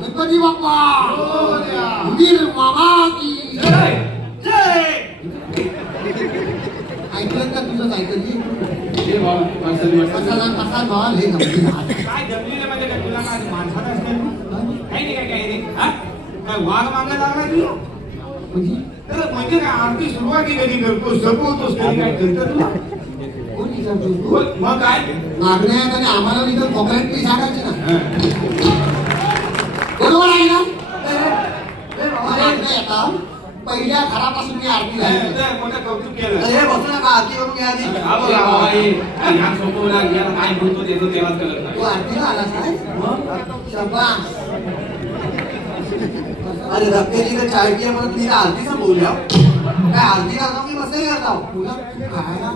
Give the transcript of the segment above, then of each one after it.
गणपती बाप्पा वीर मामा की जय जय. ऐकलं का तुझं ऐकली मसाला कसा माल हे काय जमलेलं म्हणजे काय तुला काय माणसाला काही नाही काय रे काय वाघ मागायला लागला तुला म्हणजे काय आरती सुरुवाती कधी करतो सपवतोस कधी काय करतो तुला मग काय मागण्या आहेत आणि आम्हाला इथं कोकणात पी सांगायचे ना बरोबर आहे ना पहिल्या घरापासून मी आरती मोठं कौतुक केलं बसू नका आरती करून घ्या काय बोलतो देतो तेव्हाच कळत तू आरतीला आलास काय शाबास. अरे रक्तेची तर चाय पिया म्हणून मी आरतीचा बोलल्या काय आरती करता की बसले करता तुला खायला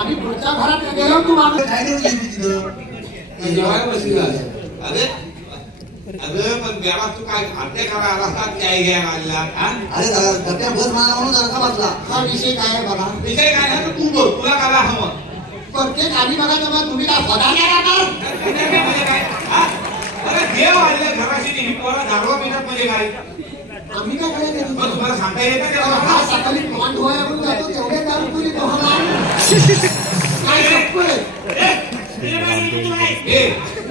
आम्ही पुढच्या घरात गेलो तू मागे काय देऊ तिथं जेवायला बसली अरे अगं पण देवात तू काय हत्या करायला असतात काय घ्यायला आलेला अरे डब्या बस मला म्हणून जरा बसला हा विषय काय आहे बघा विषय काय आहे तू बोल तुला काय हवं प्रत्येक आम्ही बघा तेव्हा तुम्ही काय फदाने राहतात म्हणजे काय अरे देव आले घराशी ही पोरा झाडवा पिण्यात म्हणजे काय आम्ही काय करायचं तुम्हाला सांगता येतं का हा सकाळी तोंड धुवायला म्हणून जातो तेवढे दारू पिली तो काय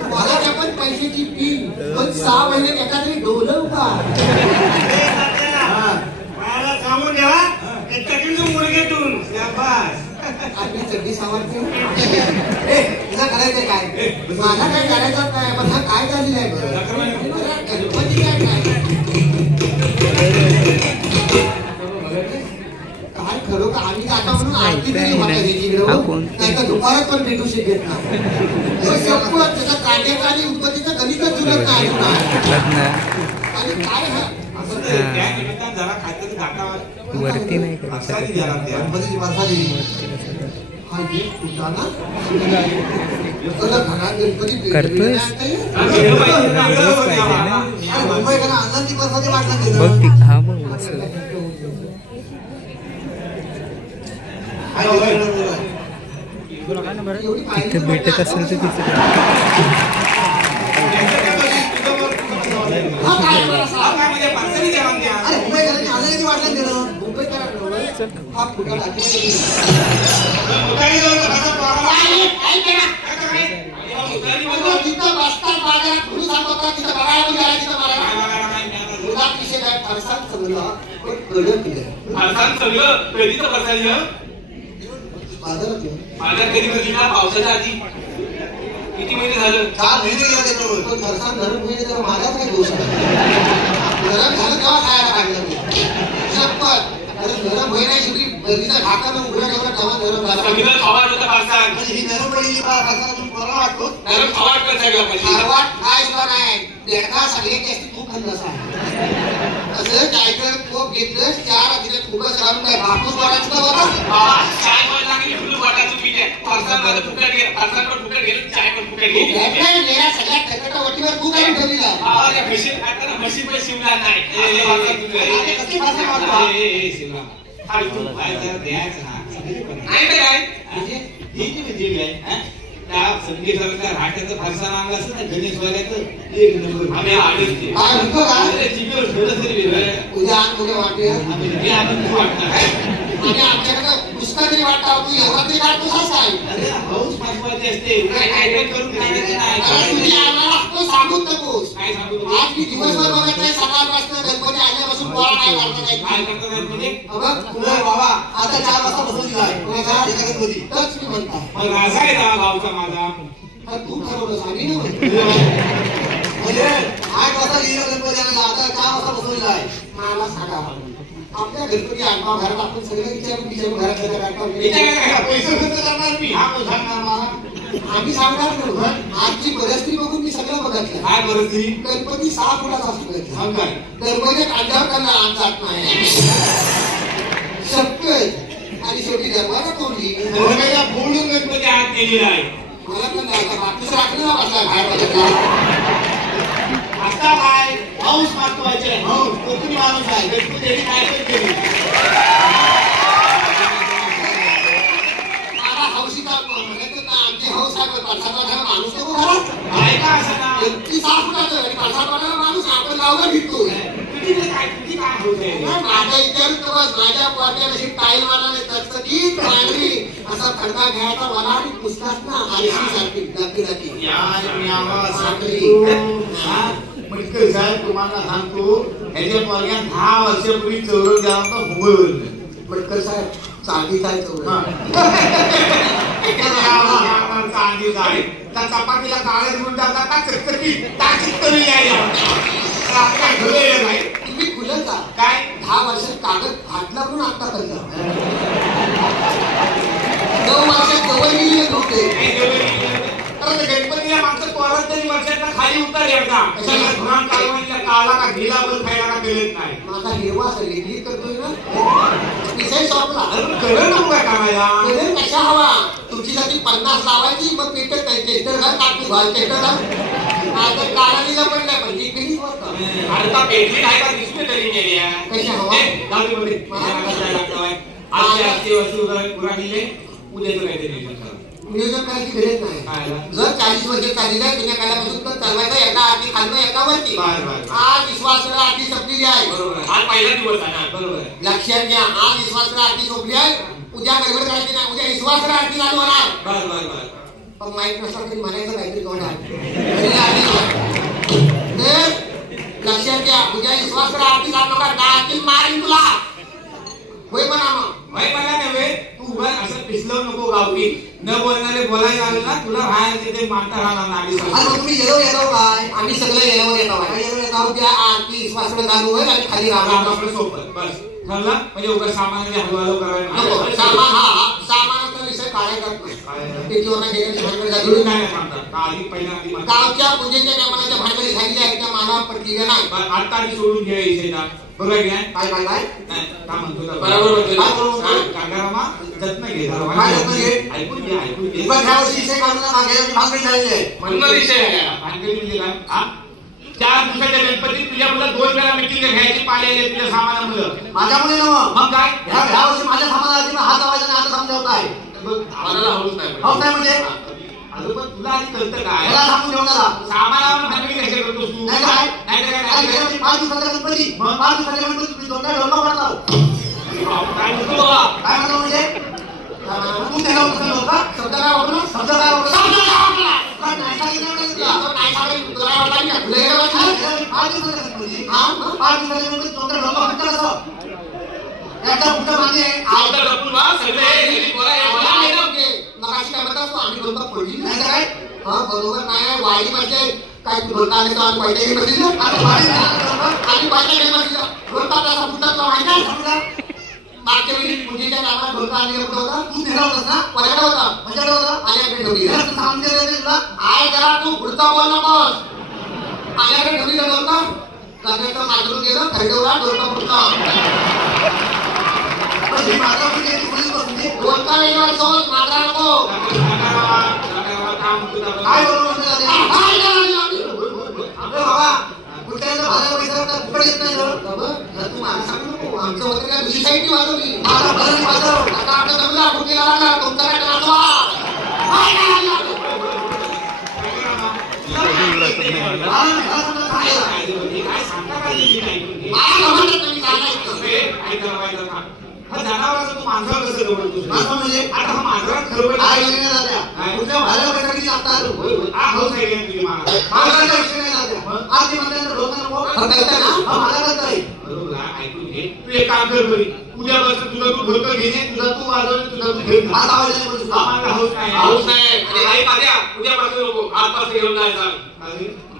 मला आपण पैशाची पी पण 6 महिने एका तरी डोलव का मला सांगून द्यावा मुडगेतून आपली चड्डी सावरते तुला करायचंय काय मला काय करायचं काय पण हा काय झालेला आहे गणपती काय काय काय खरं का आम्ही आता म्हणून आरती तरी नाही तर दुपारात पण भेटू शकत नाही त्याचा काढण्याचा उत्पत्तीचं गणितच जुळत नाही आणि काय जरा खात्री वरती नाही गणपतीची प्रसादी हा एक कुटाणा गणपती करतोय आनंदी प्रसादी वाटला बघ ती हा बघ तिथे भेटत असेल तर तिथे पावसाच्या आधी किती महिने झालं 4 महिने गेला त्याच्यावर पण फरसाण धरून महिने तर माझाच काही दोष आहे गरम झालं तेव्हा खायला काढलं शपथ अरे गरम महिना शेवटी बर्दीचा ढाका मग उघडा ठेवला तेव्हा गरम झाला खवाट होता फरसाण म्हणजे ही नरम पडलेली फरसाण तुम्ही बरं वाटतो नरम खवाट करायला पाहिजे खवाट काय सुद्धा नाही देखा सगळ्यात जास्त तूप खाल्लं असं असं काय कर तूप घेतलं 4 आधीला खूपच घालून काय भापूस वाटायचं का बाबा काय बोलला की फुल वाटायचं पीठ आहे फरसाण मध्ये फुकट गेलं फरसाण पण फुकट गेलं चाय पण फुकट गेली या सगळ्या टकटा वटीवर तू काय ठेवलीला आवाज मशीन आता मशीन पे शिवला नाही शिवला हा तू काय जरा द्यायचं ना नाही काय म्हणजे ही जी विधी आहे त्या संगीताचा राट्याचं फरसाण आणलं असतं ना गणेश वाल्याचं एक नंबर आम्ही आडते काय म्हणतो का जीबीवर थोडं तरी वेगळं उद्या आण कुठे वाटते आम्ही आनंद वाटणार आणि आमच्याकडे पुष्कळ तरी वाटतं तू एवढा तरी काढतोस काय अरे हौस महत्वाची असते काय करून खायचं नाही तुम्ही आम्हाला तो सांगूच नकोस काय सांगू आज मी दिवसभर बघत सकाळपासून गणपती आल्यापासून पोळा काय करता काय म्हणजे बघ तुला बाबा आता 4 वाजता बसवली आहे गणपती तोच मी म्हणता मग राजा आहे ना भाऊचा माझा तू ठरवलंस आम्ही नाही काय कसा लिहिलं गणपती आता काय असा बसवलेला आहे मला सांगा आपल्या गणपती आणा घरात आपण सगळे विचारून घरात पैसे खर्च करणार मी हा सांगणार मला आम्ही सांगणार नाही आजची परिस्थिती बघून मी सगळं बघितलं काय परिस्थिती गणपती 6 फुटाचा असतो काय गणपती कांद्यावर करणार जात नाही शक्य आणि शेवटी दरवाजा तोडली फोडून गणपती आत गेलेला आहे मला पण बाकीच राखलेला वाटला बाहेर आता काय हौस महत्वाचे हौस कोकणी माणूस आहे गणपती काय केली मला हौशीचा म्हणायचं ना आमची हौस आहे पाठसाचा माणूस नको घरात काय का असं ना ती साफ करतो आणि पाठसाचा माणूस आपण गावला भेटतो माझ्या इतर माझ्या पोरग्याला अशी टाईल मारला तसं पांढरी असा खडका घ्यायचा मला आणि पुस्तकात ना आरशी सारखी दाखी म्हणजे साहेब तुम्हाला सांगतो ह्याच्या पोरग्यात 10 वर्षापूर्वी चौरस गेला होता मुंबईवर मटकर साहेब चांदीच आहे चांदीच आहे त्या चपातीला काळे म्हणून जाता चटचटी ताकीद करून यायला काय घडलेलं नाही तुम्ही खुलं का काय 10 वर्षात कागद फाटला म्हणून आता करता 9 वर्षात जवळ गेले नव्हते गणपतीला मागचं पोरात तरी वर्षात खाली उतर एकदा कशाला घुराण कालवानीला काला का ढिला पण खायला का केलेत नाही माझा हिरवा सगळी करतोय ना विषय सॉपला कळलं नको काय कामाला कळलं कशा हवा तुमची साठी 50 लावायची मग पेटर टेस्टर घाल टाकू घाल टेस्टर घाल आता काळालीला पण नाही पण इकडेच होतं आता पेटली काय का दिसते तरी गेली कशा हवा गावी मध्ये मला काय लागतोय आजच्या वस्तू पुरा केले उद्याचं काहीतरी नियोजन करायची गरज नाही जर 40 वर्ष चालली आहे जुन्या काळापासून तर चालवायचा एका आरती खालनं एका वरती आज विश्वासला आरती संपलेली आहे आज पहिला दिवस आहे ना बरोबर लक्षात घ्या आज विश्वासला आरती संपली आहे उद्या गडबड करायची नाही उद्या विश्वासला आरती चालू होणार पण माहित नसतं तरी म्हणायचं काहीतरी होणार लक्षात घ्या उद्या विश्वासला आरती चालू होणार डाकील मारीन तुला होय म्हणा मग होय म्हणा नव्हे तू उभा असं पिसलव नको गावकी न बोलणारे बोलायला आलं ना तुला बाहेर तिथे मानता राहणार नाही तुम्ही येलो काय आम्ही सगळे येलो येतो त्या आरती विश्वासला चालू होईल आणि खाली राहणार आपलं सोबत बस ठरलं म्हणजे उगाच सामानाने हलवालो करायला सामान हा सामानाचा विषय काढायचा गावच्या पूजेच्या नियमाच्या भानगडी झालेल्या आहेत त्या मानावर पडलेल्या नाही आता आधी सोडून घ्यायचे ना बरोबर घ्या काय काय काय काय म्हणतो बरोबर कांगारामा जत नाही घे ऐकून घे पण ह्या वर्षी विषय काढून भानगडी झालेली आहे म्हणून विषय भानगडी म्हणजे काय हा 4 दिवसाच्या गणपती तुझ्या मुलं 2 वेळा मिटिंग घ्यायची पाळलेली आहे तुझ्या सामानामुळे माझ्यामुळे मग काय ह्या वर्षी माझ्या सामानाची हात लावायचा नाही आता समजावत आहे आम्हाला हौस नाही म्हणजे अजून पण तुला आधी कळतं काय मला सांगून ठेवणारा सामानावर भानगडी कशी करतोस तू नाही काय नाही 5 दिवसाचा गणपती मग 5 दिवसाचा गणपती तुम्ही दोनदा ढोलका पडताव काय म्हणतो बाबा काय म्हणतो म्हणजे तू त्याला म्हणतो का शब्द काय वापरला शब्द काय वापरला नाही सांगितलं नाही सांगितलं तुला काय वाटलं का तुला काय वाटलं 5 दिवसाचा गणपती हा 5 दिवसाचा गणपती दोनदा ढोलका पडताल असं याचा पुढे मागे आवडा गप्पू ना सगळे बोला नकाशी काय म्हणतात आम्ही ढोलका पडली नाही काय हा बरोबर नाही वाईट म्हणजे काय तू ढोलका आले तर आम्ही पैसे घेतली ना आम्ही पैसे घेतला ढोलका कसा फुटला माहिती आहे मागच्या वेळी पूजेच्या कामात ढोलका आलेला होता तू नेला होतास ना पहिला होता माझ्याकडे होता माझ्याकडे ठेवली सांगितलं तुला आय जरा तू पुढचा बोल नकोस माझ्याकडे ठेवली ढोलका कदाचा मागून गेलं खंडवला ढोलका फुटला ढोलका वेगळा सोड माझा नको काय बाबा कुठल्याला भाड्याला पैसा होता कुठे येत नाही तू मला सांगू नको आमचं होतं काय दुसरी साईड वाजवली माझा भरण वाजव आता आपल्या जमला कुठेला लागला तुमचा काय वाजवा काय सांगता काय हा जनावराचा तू माणसाला कसं गवळतोस माणसा म्हणजे आता हा मांजरा खरं काय गेले ना दादा कुठल्या भाड्याला पैसा लागतात आ हो साईड आहे तुझी मांजराचा विषय नाही दादा आज ते म्हणतात लोकांना नको करता ना हा मला करता आहे बरोबर ऐकून घे तू एक काम कर बरी उद्यापासून तुला तू ढोलका घेणे तुला तू वाजव तुला तू घेऊन आज आवाज नाही बोलतो आम्हाला हाऊस नाही आणि आई पाद्या उद्यापासून नको आजपासून घेऊन जायचा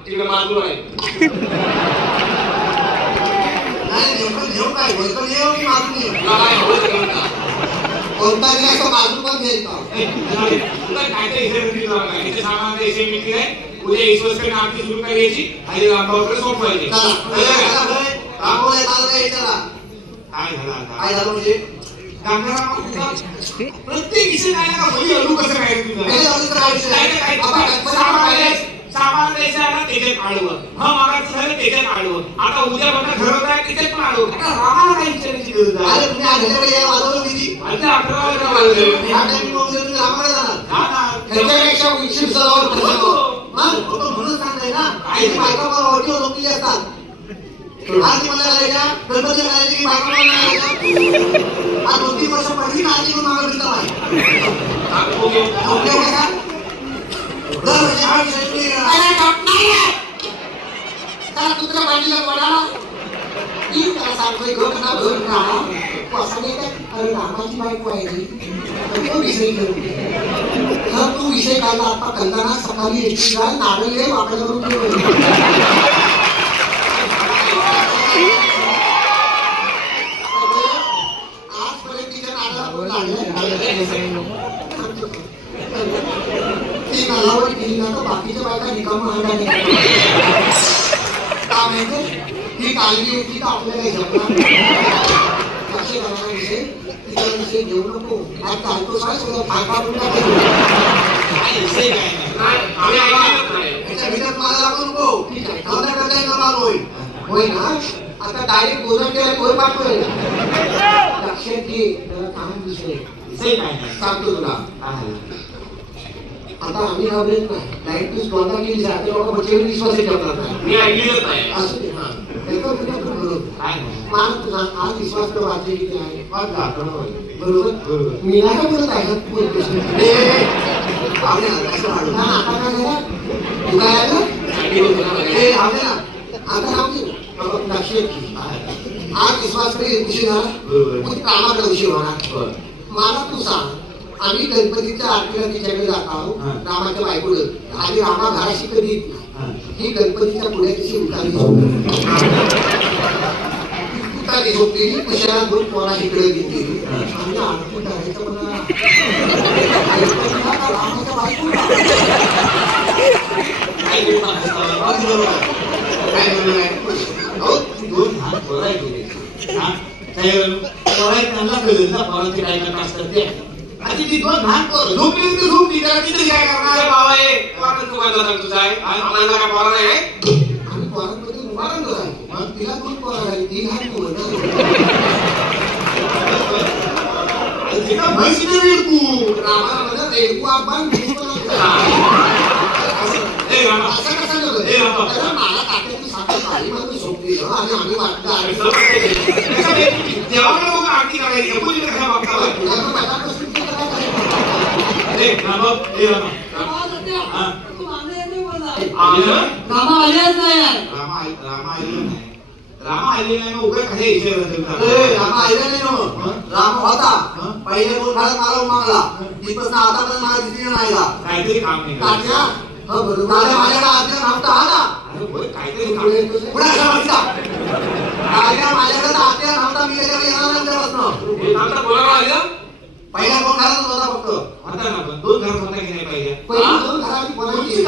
तिकडे माजूर आहे नाही घेऊ काय वैकल येऊ की माजून येऊ काय होतं कोणता घ्यायचा माजून पण घ्यायचा काय ते इथे मिटिंग लावणार आहे इथे सामान इथे मिटिंग आहे उद्या ईश्वरकडे आमची सुरू करायची आणि रामभाऊकडे सोपवायची काय झालं म्हणजे प्रत्येक विषय काय ना भली अडू कसं काय सामान द्यायचं आहे ना त्याच्यात आडवं मागायचं झालं त्याच्यात आडवं आता उद्या बघा ठरवत आहे त्याच्यात पण आडवं आता रामाला काय विचारायची गरज आहे तुम्ही ह्याच्याकडे यायला वाजवलं किती आता 11 वाजता वाजले ह्या टाइमिंग मध्ये तुम्ही रामाकडे जाणार ह्याच्यापेक्षा उशीर सरावर म्हणून सांगताय ना काही बायका मला ओळखी झोपली असतात आज मला करायच्या गणपती करायची की बायका मला करायच्या आज 2-3 वर्ष पहिली काळजी करून मागं फिरता पाहिजे दरवर्षी हा विषय त्याला दुसऱ्या बाजूला पडाला की त्याला सांगतोय घर ना घर राहा असं नाही काय अरे रामाची बायको आहे तो विषय घेऊन हा तू विषय काढला आता कंदाना सकाळी एकटी जाय नारळ वाकडं करून ठेवलं आजपर्यंत तिच्या ती नालावडी केली ना तर बाकीच्या बायका रिकामा हांडा का माहिती ही काळजी होती तर आपल्याला काही जमणार लक्ष करणारा विषय तिचा विषय घेऊ नको आज चालतो काय सगळं फायदा याच्या भीतर मला लागू नको नवरा करता येणार होय ना आता डायरेक्ट गोजर केला कोर पाठवय लक्षात घे काम विषय सांगतो तुला आता आम्ही घाबरत नाही लाईट तू स्पॉन्टा केली जाते लोक बचेवर विश्वास ठेवणार नाही मी ऐकलेच नाही असं ते हां त्याचं तुला बरोबर मान तुझा आज विश्वास तर वाचले किती आहे बरोबर मी नाही का बोलत आहे आता काय झालं तू काय आलं ना आता राहते आज विश्वासकडे उशीर झाला मग कामाकडे उशीर होणार मला तू सांग आम्ही गणपतीच्या आरतीला तिच्याकडे जात आहोत रामाच्या बायकोडे आणि रामा घराशी कधी येत नाही ही गणपतीच्या पुढे तिची उतारी झोपलेली कशाला दोन पोरा इकडे घेतलेली आणि आरती करायचं म्हणा रामाच्या बायकोला दोन हात पोराय गेले पोराय त्यांना कळलं ना पोराची काय करत असतात ते आधी ती दोन लहान पोरं झोपली तर झोपली त्याला तिथे काय करणार बाबा आहे पोरांचं दुकानला सांग तुझा आहे आम्हाला काय पोरा नाही आणि पोरांमध्ये उभारलं आहे मग तिला दोन पोरं झाली ती लहान पोरं तिला म्हैस नाही तू रामाला म्हणत रेडकू आबान असं कसं नव्हतं मला तात्याची साखर पाणी मग झोपली आणि आम्ही वाटलं देवाला बघून आरती करायची पूजेला काय बघता रामा आलेच नाही रामा आले नाही मग उभे खाली रामा आले नाही राम होता पहिले दोन घरात मला मागला तिथपासून आतापर्यंत मला दिसली नाही काहीतरी काम नाही तात्या माझ्याकडे आज्ञा नव्हता हा ना काहीतरी माझ्याकडे आज्ञा नव्हता मी त्याच्याकडे येणार नाही त्यापासून बोलायला आलं पहिल्या दोन घरात होता फक्त आता ना पण दोन घरात होता की नाही पाहिजे पहिली दोन घराची बोलायची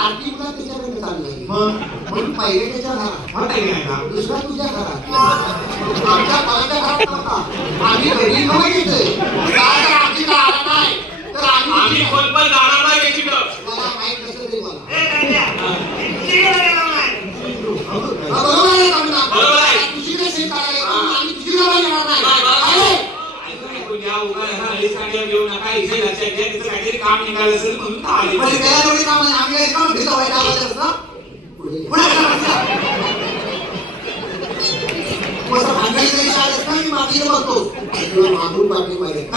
आरती तुला त्याच्याकडे चालली म्हणून पहिले त्याच्या घरात होता की नाही का दुसरा तुझ्या घरात आमच्या कोणाच्या घरात नव्हता आम्ही घरी नव्हे घेतोय काय आरतीला आला नाही तर आम्ही कोण पण जाणार नाही याची मला माहित नसेल ते मला बरोबर आहे तुझी कशी काय आम्ही तुझी घराला येणार नाही या उगा घेऊ नका इथे लक्षात घ्या तिथं काहीतरी काम निघालं असेल म्हणून आले त्याला थोडी काम आहे आम्ही काय काम घेतो व्हायला आवाज ना पुढे भांडणी जरी शाळेत असता मी मागे बघतो तुला मागून पाठी पाहिजे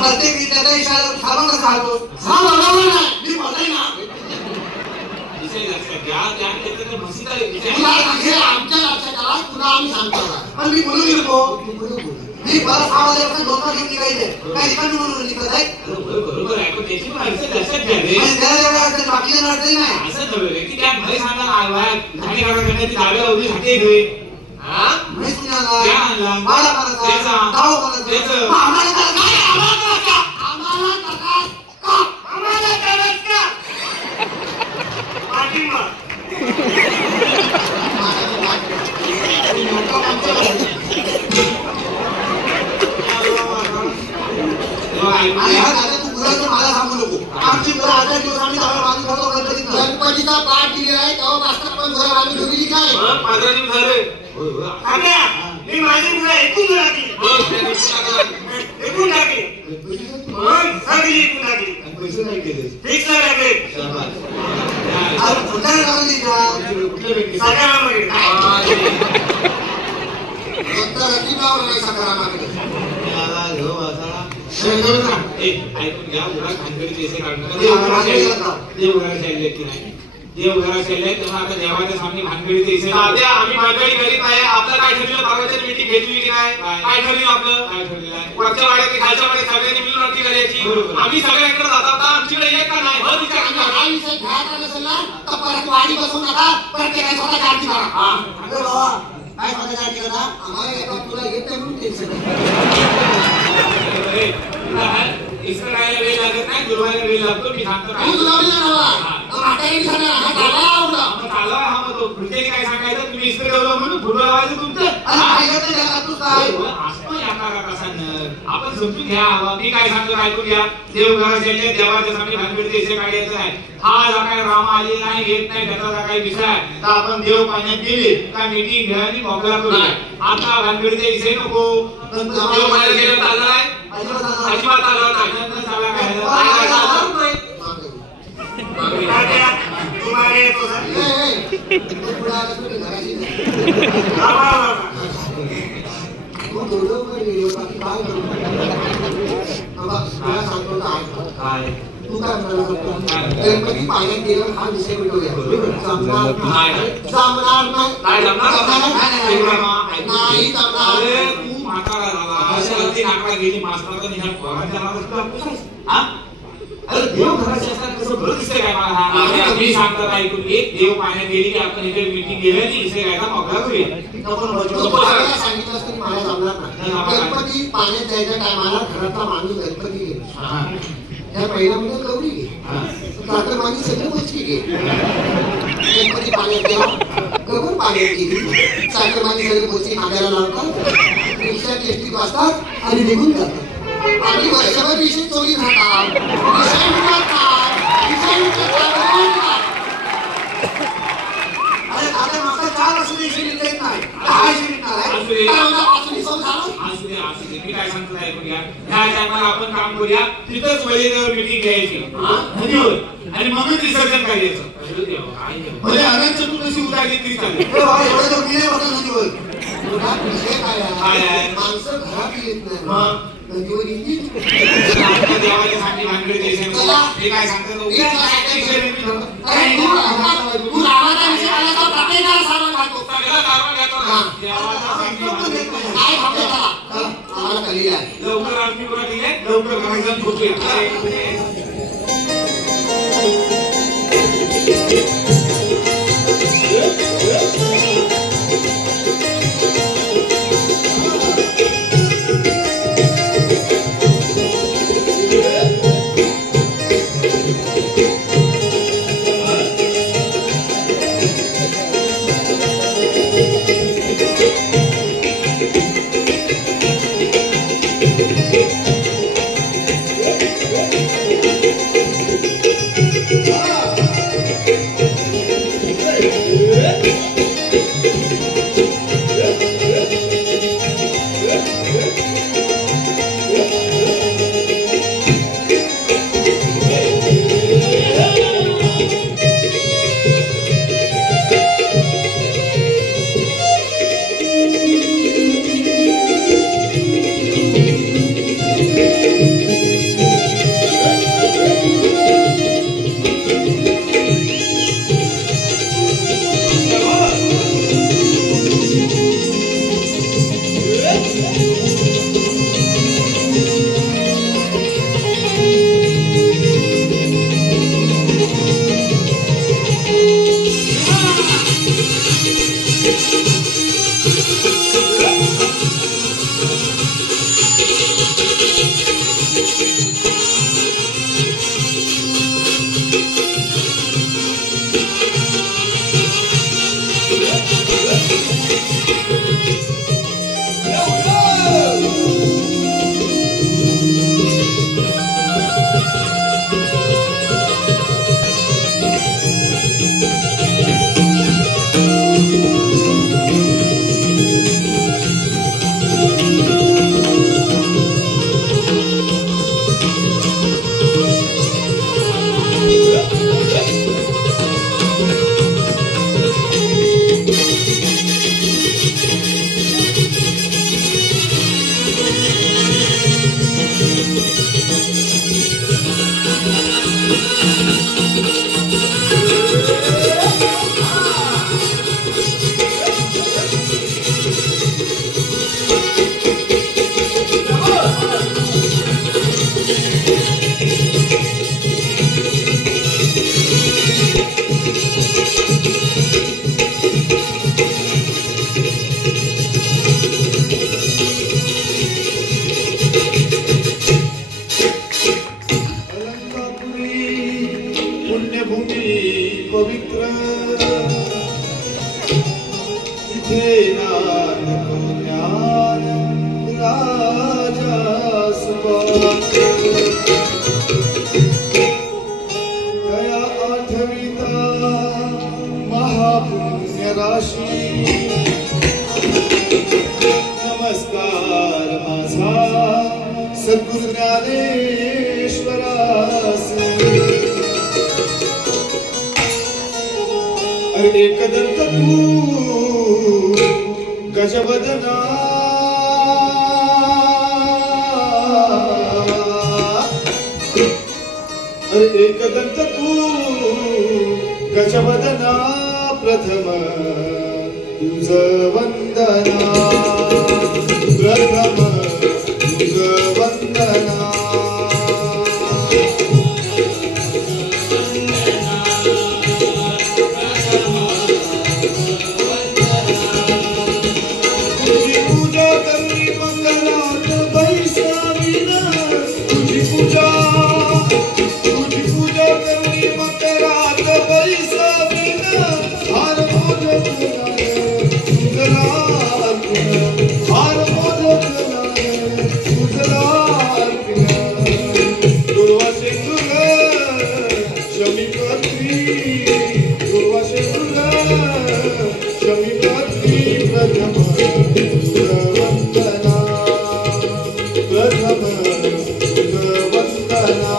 प्रत्येक विद्यार्थी शाळेत थांबा सांगतो हा बरोबर नाही मी त्या क्षेत्रात म्हशीचा तुला हे आमच्या लक्षात आला तुला आम्ही सांगतो पण मी बोलू गेलो मी बरं 6 वाजेपर्यंत लोक घेऊन निघायचे काय ठिकाणी म्हणून निघत आहे बरोबर आहे पण त्याची माणसं लक्षात घ्यावे अडचण बाकी अडचण नाही असं नव्हे की त्या भय सांगा आवाज घाणी करण्यासाठी डाव्या उभी हाते घेवे हा म्हैस कुणाला क्या आणला बाळा कोणाचा गाव कोणाचा आम्हाला काय आम्हाला का पाठिंबा मला सांगू नको आमची घरं 8 दिवस आम्ही जागा बांधून ठेवतो गणपतीचा पाठ दिलेला आहे तेव्हा मास्तर पण घरं बांधून ठेवली काय 15 दिवस झाले मी माझी मुलं एकूण टाकली सगळी एकूण टाकली पैसे नाही केले फिक्स नाही टाकले ऐकून घ्या मुला खानगडी पैसे काढणार देवघरा शेल्ले तेव्हा आता देवाच्या सामने भानगडी पैसे आम्ही भानगडी करीत आहे आपलं काय ठरलेलं परवाच्या मीटिंग घेतली की नाही काय ठरलेलं आपलं काय ठरलेलं आहे वरच्या वाड्यात खालच्या वाड्यात सगळ्यांनी मिळून नक्की करायची आम्ही सगळ्यांकडे जातात आमच्याकडे येत का नाही परत वाडी बसू नका प्रत्येकाने स्वतः काळजी करा काय स्वतः काळजी करा आम्हाला तुला येत नाही म्हणून टेन्शन इसरायला वेळ लागत नाही दुर्वायला वेळ लागतो मी सांगतो काय सांगायचं तुम्ही इस्त्री ठेवलं म्हणून फुटबॉल लावायचं तुमचं आपण समजून घ्या मी काय सांगतो ऐकून घ्या देवघरात देवाच्या सामने भानगडीचे इसे काढायचं नाही हा जा काय राम आली नाही येत नाही त्याचा जा काही विषय तर आपण देव पाण्यात गेले का मीटिंग घ्या आणि मोकळा करूया आता भानगडीचे इसे नको देव पाण्यात गेलं चालणार आहे अजिबात चालणार नाही तुम्हाला तू काय म्हणाला गणपती पाण्यात गेलं हा विषय मिटवूया जमणार नाही तू म्हातारा झाला गेली मास्तराचा निघाल पोरांच्या अरे देव घराच्या कसं बरं दिसतंय काय मला मी सांगतात ऐकून एक देव पाण्यात गेली की आपण इथे मीटिंग गेलं आणि इथे काय मोकळा करूया सांगितलं असतं की मला जमणार नाही गणपती पाण्यात जायच्या टायमाला घरातला माणूस गणपती घे त्या महिन्यामध्ये गौरी घे माझी सगळी गोष्टी घे गणपती पाण्यात घ्या गबर पाण्यात गेली साखर माझी सगळी गोष्टी खांद्याला लावतात रिक्षा टेस्टी बसतात आणि निघून जातात आणि वर्षभर विषय चोरी राहतात विषय अरे दादा मागचा 4 वर्ष विषय निघत नाही मी काय सांगतो ऐकून घ्या ह्या टायमाला आपण काम करूया तिथंच वेळेवर मीटिंग घ्यायची आणि म्हणून विसर्जन करायचं भले अनंत चतुर्दशी उदाहरली तरी चालेल माणसं घरात येत नाही नदीवर देवाच्या साठी भानगडी मी काय सांगतो लवकर आम्ही लवकर घरात झोपले पुण्यभूमी पवित्र इथे ज्ञान राजा दया आठविता महापुण्य राशी नमस्कार माझा सद्गुरु ज्ञानेश्वरासी अरे एकदंत तू गजवदना अरे एकदंत तू गजवदना प्रथम तुझ वंदना प्रथम तुझ वंदना तुझी पूजा करणी मंगलात बैसाविना तुझी पूजा करणी मंगलात बैसाविना हार मोदक तुझला हार मोदक तुझला दुर्वा सिंधुर शमीपत्री दुर्वा सिंधुर शमीपत्री प्रथम वंदना प्रथम वंदना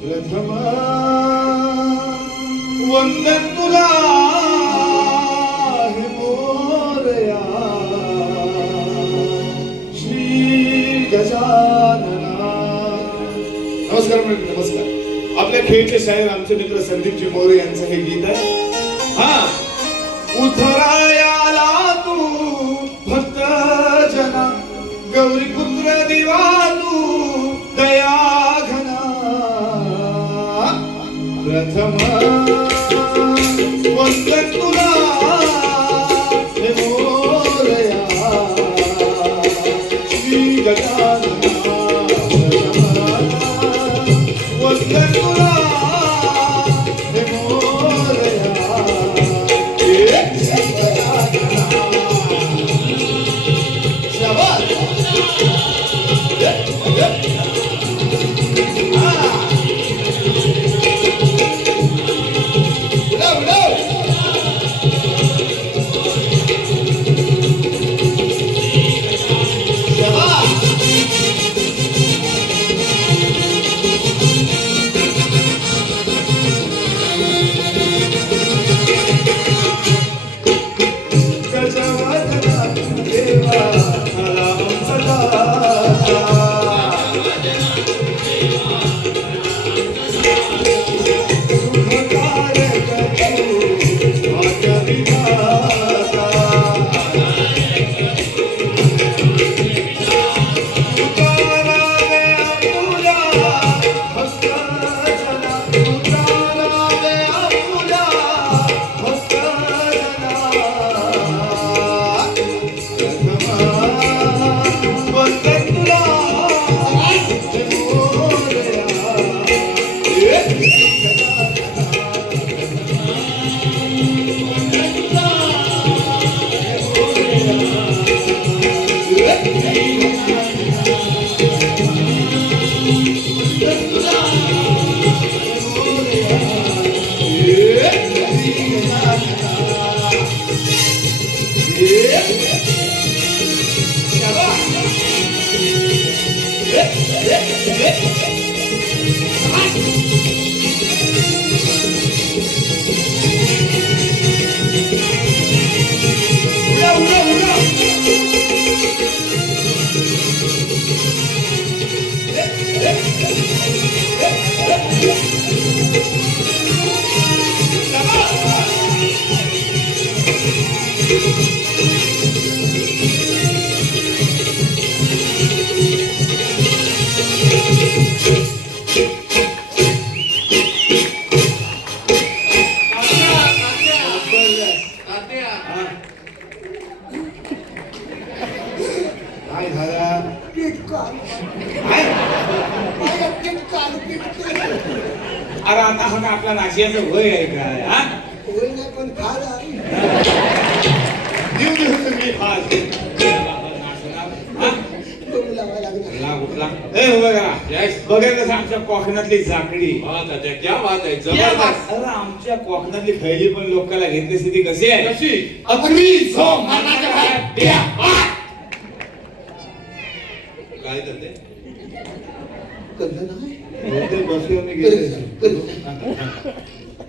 प्रथम वंदन तुला हे मोरया श्री गजानना. नमस्कार मंडळी, नमस्कार. आपल्या खेळचे शायर आमचे मित्र संदीपजी मोरे यांचं हे गीत आहे. हा उथरायाला तू भक्त जना गौरी पुत्र दिवा तू दया प्रथम वंदन तुला हे मोरया श्री गजानना. वंदन तुला हे मोरया शाबाश. अरे आता हा का आपला नाशियाचं वय आहे काय? हा वय नाही पण फार देऊ देऊ तुम्ही फार बघा कसं आमच्या कोकणातली जाकडी. क्या बात आहे, जबरदस्त. अरे आमच्या कोकणातली खैली पण लोकांना घेतली स्थिती कशी आहे? कशी? अगदी झोम मरणाच्या बाहेर द्या. काय करते?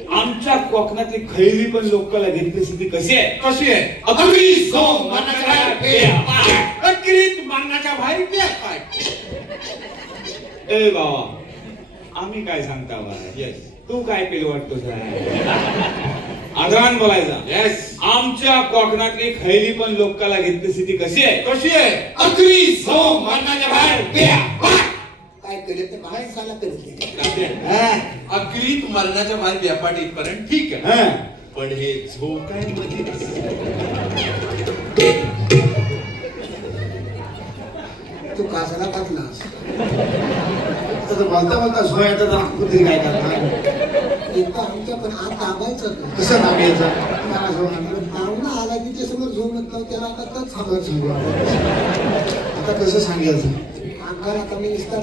आमच्या कोकणातली खैली पण लोकांना घेतली स्थिती कशी आहे? कशी आहे? अगदी झोम मरणाच्या बाहेर द्या. अगदीच मरणाच्या बाहेर द्या. काय? ए बाबा, आम्ही काय सांगता बा? येस. तू काय पेलो वाटतोस? आदरान बोलायचा. येस. आमच्या कोकणातली खैली पण लोकांना घेतली स्थिती कशी आहे? कशी आहे? अगदी झोम मरणाच्या बाहेर द्या. काय केलं तर माणसाला केलं. अगदीच मरणाच्या बाहेर व्यापारी इथपर्यंत ठीक आहे, पण हे झोप काय मध्येच. तू कासाला टाकलास बोलता बोलता सोय येतात आकृती काय करणार? एकदा आमच्या पण आत दाबायचं कसं नागायचं? पाहुणा आला की समोर झोम नसतो त्याला आता कच सांगू आता कसं सांगायचं? अंगाला कमी दिसतात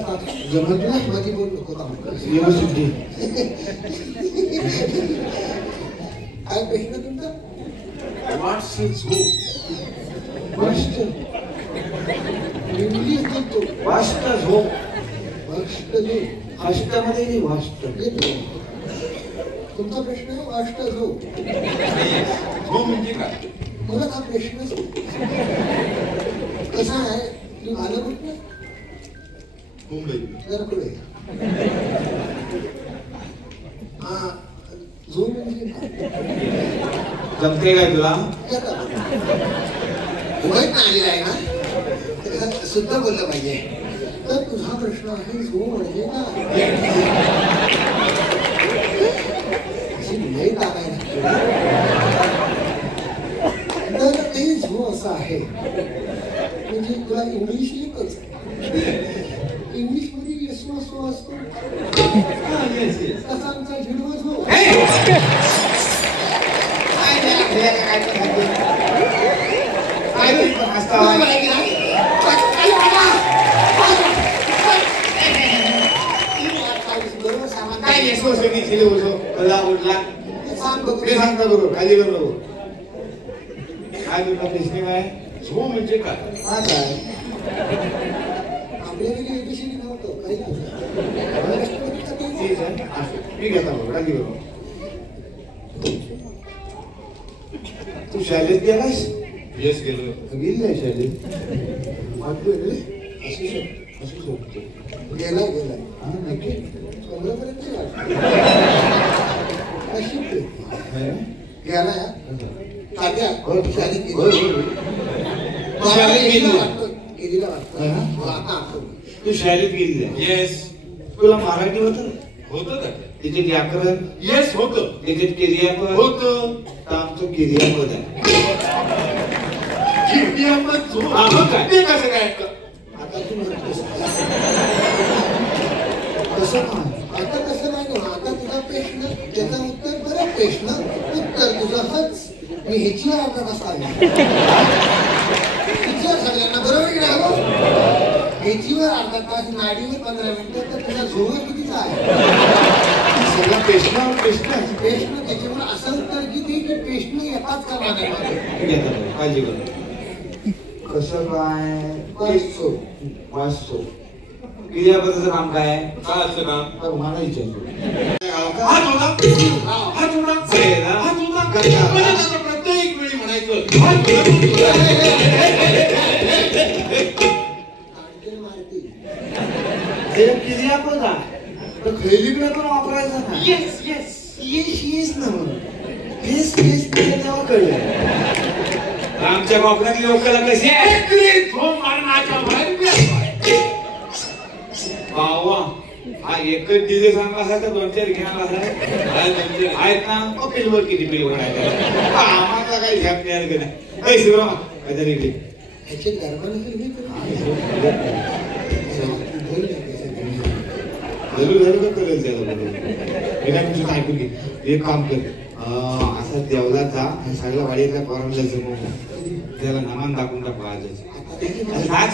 जमत नाही. मध्ये बोल नको व्यवस्थित घे. काय प्रश्न तुमचा? व्हॉट्स झोप? वाष्ट इंग्लिश बोलतो. वाष्ट झोप. वाष्ट जो अष्टामध्ये वाष्ट. तुमचा प्रश्न आहे वाष्ट जो. झोप म्हणजे काय? मला हा प्रश्न कसा आहे? तू आलं कुठलं? मुंबई. जरा पुढे हा झोम म्हणजे जमते काय तुला? माहित नाही आलेला आहे ना, शुद्ध बोललं पाहिजे. तर तुझा प्रश्न आहे झोम म्हणजे काय? लय टाकायला तर ते झो असं आहे. म्हणजे तुला इंग्लिश येतच. इंग्लिश मध्ये येसो असो असतो तसा आमचा झिडवा झो. सांगता बरोबर काळजी करू नको. काय तुला प्रश्न काय? झोप म्हणजे काय? हा काय आपल्याकडे एबीसीडी नव्हतं काही मी घेता काळजी करू. तू शाळेत गेलास? येस गेलो. गेली नाही शाळेत? असू शकतो. गेलाय गेलाय हा नक्की 15पर्यंत गेलाय. तात्या गेलीला वाटतं आता आठवलं. तू शाळेत गेली. येस. तुला मराठी होतं? होतं का? त्याचे व्याकरण? येस होतं. त्याच्यात क्रियापद होतं. तर आमचं क्रियापद आहे. क्रियापद झोप. हा, मग काय? ते कसं काय? आता तू म्हणतोस कसं काय? आता कसं नाही ना. आता तुझा प्रश्न त्याचा उत्तर बरं प्रश्न उत्तर तुझं असंच. मी ह्याची अर्धा तास आली विचार सगळ्यांना बरोबर की नाही? ह्याचीवर अर्धा तास नाडीवर 15 मिनिटं तर तुझा झोवर कितीचा आहे? सगळा प्रश्न त्याच्यावर असं उत्तर किती की प्रश्न येतात का नाही? काळजी करू. कसं काय? वाचतो. क्रियापदाचं काम काय आहे? काय असं काम? तर मला विचारतो. हात होता. हात होता. हात होता. प्रत्येक वेळी म्हणायचं हात होता. मारती क्रियापद आहे. पहिलीकडे पण वापरायचा ना. येस येस येस ना म्हणून फेस फेस तेव्हा कळलं. आमच्या कोकणातली लोकांना कशी आहे मरणाच्या बावा हा एकच डीजे सांगा असा तर 2-4 घेणार आहेत ना. पिलवर किती पिलवर आहे आम्हाला काही घ्याप नाही का नाही. शिवराम काहीतरी ऍक्च्युअली गरबाला ऐकून घे. एक काम कर असा देवला जा सगळ्या वाडीतल्या पोरांना जमव त्याला नमान दाखवून टाकू.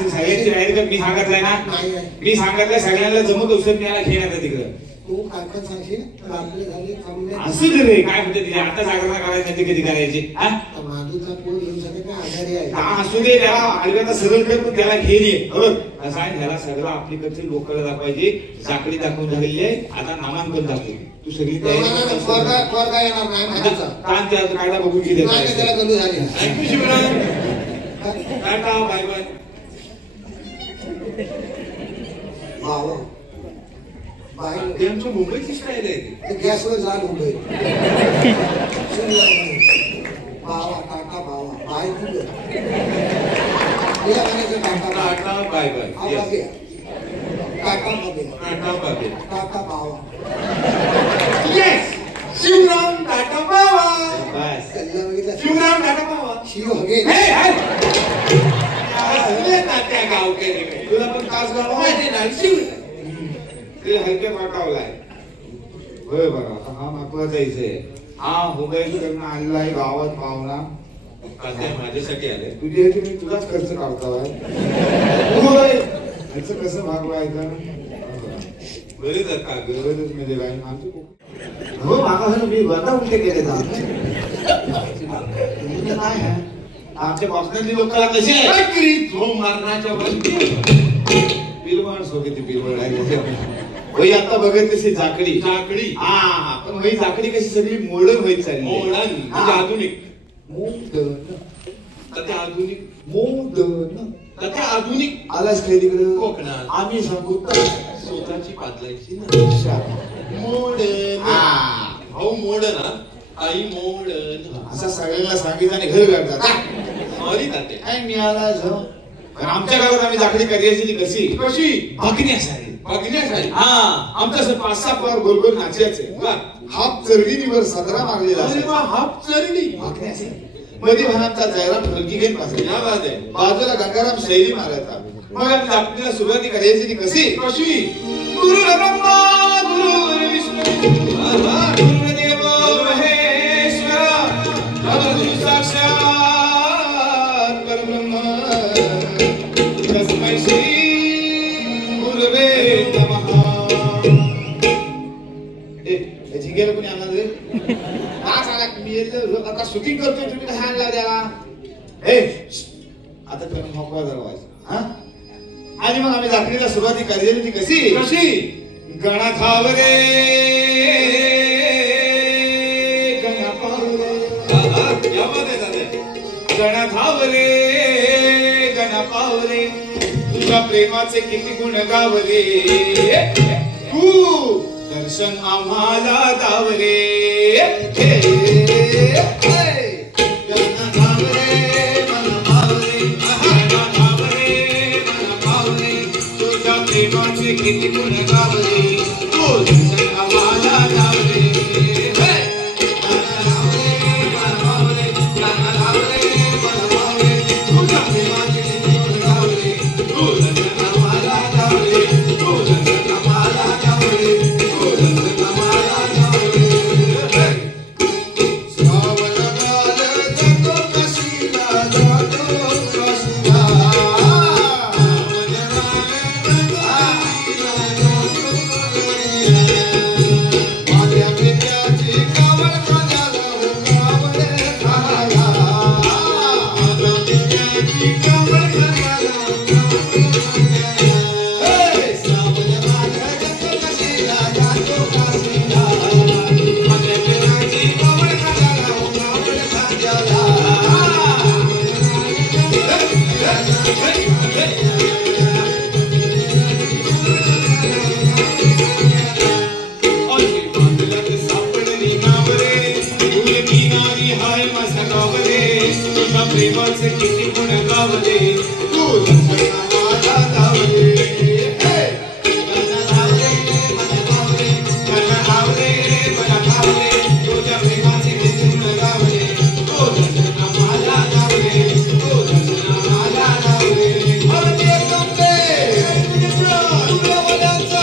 सगळ्यांची मी सांगितलंय ना. मी सांगितलंय सगळ्यांना जमत औषध न्यायला खेळायला तिकडं. तू काय पण सांगशील तर आपले झाले थांबले. असू दे रे काय म्हणते तिथे आता जागरणा करायची कधी करायची. माधूचा पोर घेऊन सगळे काय आजारी आहे. असू दे त्याला आडव्याचा सरळ कर पण त्याला घेऊन ये बरोबर. असं आहे त्याला सगळं आपलीकडचे लोकांना दाखवायचे. साखळी दाखवून झालेली आहे आता नामांकन दाखव. तू सगळी तयारी येणार नाही माधूचा कान त्या कायदा बघून किती त्याला गलू झाली. Tata bye bye. त्यांच्या मुंबईची स्टाईल आहे. गॅसवर जा मुंबई बावा टाटा बावा बाय तुझं टाटा बाय बाय. टाटा मध्ये टाटा बाय बाय. टाटा बावा. येस शिवराम टाटा बाबा. बस कल्ला बघितला शिवराम टाटा बाबा. शिव हगे त्या गावकरी तुला पण तास गाव माहिती ना शिव ते हलके पाठवलाय होय बघा. आता हा महत्वाचा आहे. हा मुंबईत करून आणला आहे गावात पाहुणा. माझ्यासाठी आले. तुझे मी तुझाच खर्च काढतोय. ह्याचं कसं भागवायचं बरेच का गरजच मिळेल. हो मागा मी बता उलटे केले काय आमच्या कोकणातली लोकांना कशी आहे मारण्याच्या पिलवण सो किती पिलवण आहे. आता बघत तशी झाकडी झाकडी. हा पण ही झाकडी कशी सगळी मॉडर्न होईल चालली. मॉडर्न म्हणजे आधुनिक. आता आधुनिक मोदन आता आधुनिक आलाच काही तिकडं कोकणात आम्ही सांगू स्वतःची पातळायची ना. मॉडर्न हो मॉडर्न आई मॉडर्न असं सगळ्यांना सांगितलं आणि घर काढतात. सॉरी ताते काय मिळाला झ आमच्या गावात आम्ही झाकडी करायची कशी कशी बघण्यासाठी बघण्यासाठी. हा आमचं 5-6 पार गोलगोल नाचायचे. हाफ चरडीवर सदरा मारलेला अरे वा हाफ चरणी मध्ये भानांचा जयराम ढोलकी घेऊन या बाद आहे. बाजूला गंगाराम शैली मारायचा. मग आम्ही झाकडीला सुरुवाती करायची कशी कशी गुरु ब्रह्मा गुरु विष्णू गुरुदेव महेश्वर गुरु साक्षात परब्रह्म तस्मै श्री गुरुवे नमः. झिंगेला कोणी आणला रे मी आता शूटिंग करतोय तुम्ही काय आणला त्याला. आता तुम्ही मोकळा दरवाजा. आणि मग आम्ही झाकडीला सुरुवाती करायची ती कशी कशी गणा खावरे गणा पावरे गणा खावरे गणा पावरे तुझ्या प्रेमाचे किती गुण गावरे तू दर्शन आम्हाला दावरे. किती गुण गावले तू दर्शन आम्हाला दावरे. तुझ्या प्रेमाचे किती गुण गावले तू दर्शन आम्हाला दावरे. तू दर्शन आम्हाला दावरे. तू दर्शन आम्हाला दावरे. श्रावण काल जातो काशीला जातो काशीला. प्रेमाचे किती गुण गावले तू दर्शना मला लावले तुझ्या प्रेमाचे किती गुण गावले तू दर्शना मला लावले तू दर्शना मला लावले भारतीय तुमचे तुझ्या वड्यांचा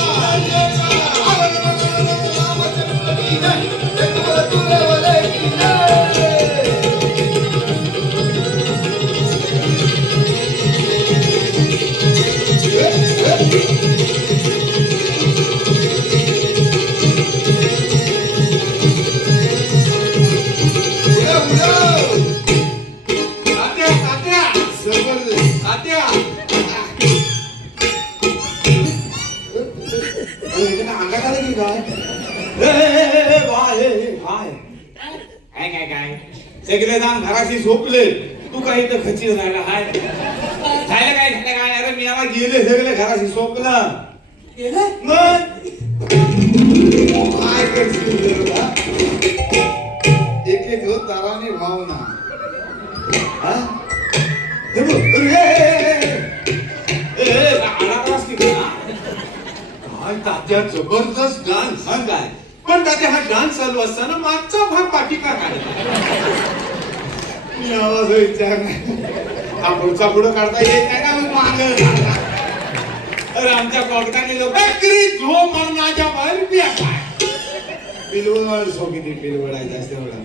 सगळे जाण घराशी झोपले तू काही तर खची राहिला हाय झालं काय झालं काय अरे मी याला गेले सगळे घराशी झोपलं मग काय करशील एक एक ताराने भावना तात्या जबरदस्त डान्स काय पण तात्या हा डान्स चालू असताना मागचा भाग पाठी का मी आवाज विचार हा पुढचा पुढं काढता येत नाही ना मग माग अरे आमच्या कोकणाने लोक झो मरणाच्या बाहेर पिया काय पिलवड सो किती पिलवडायचं असते एवढा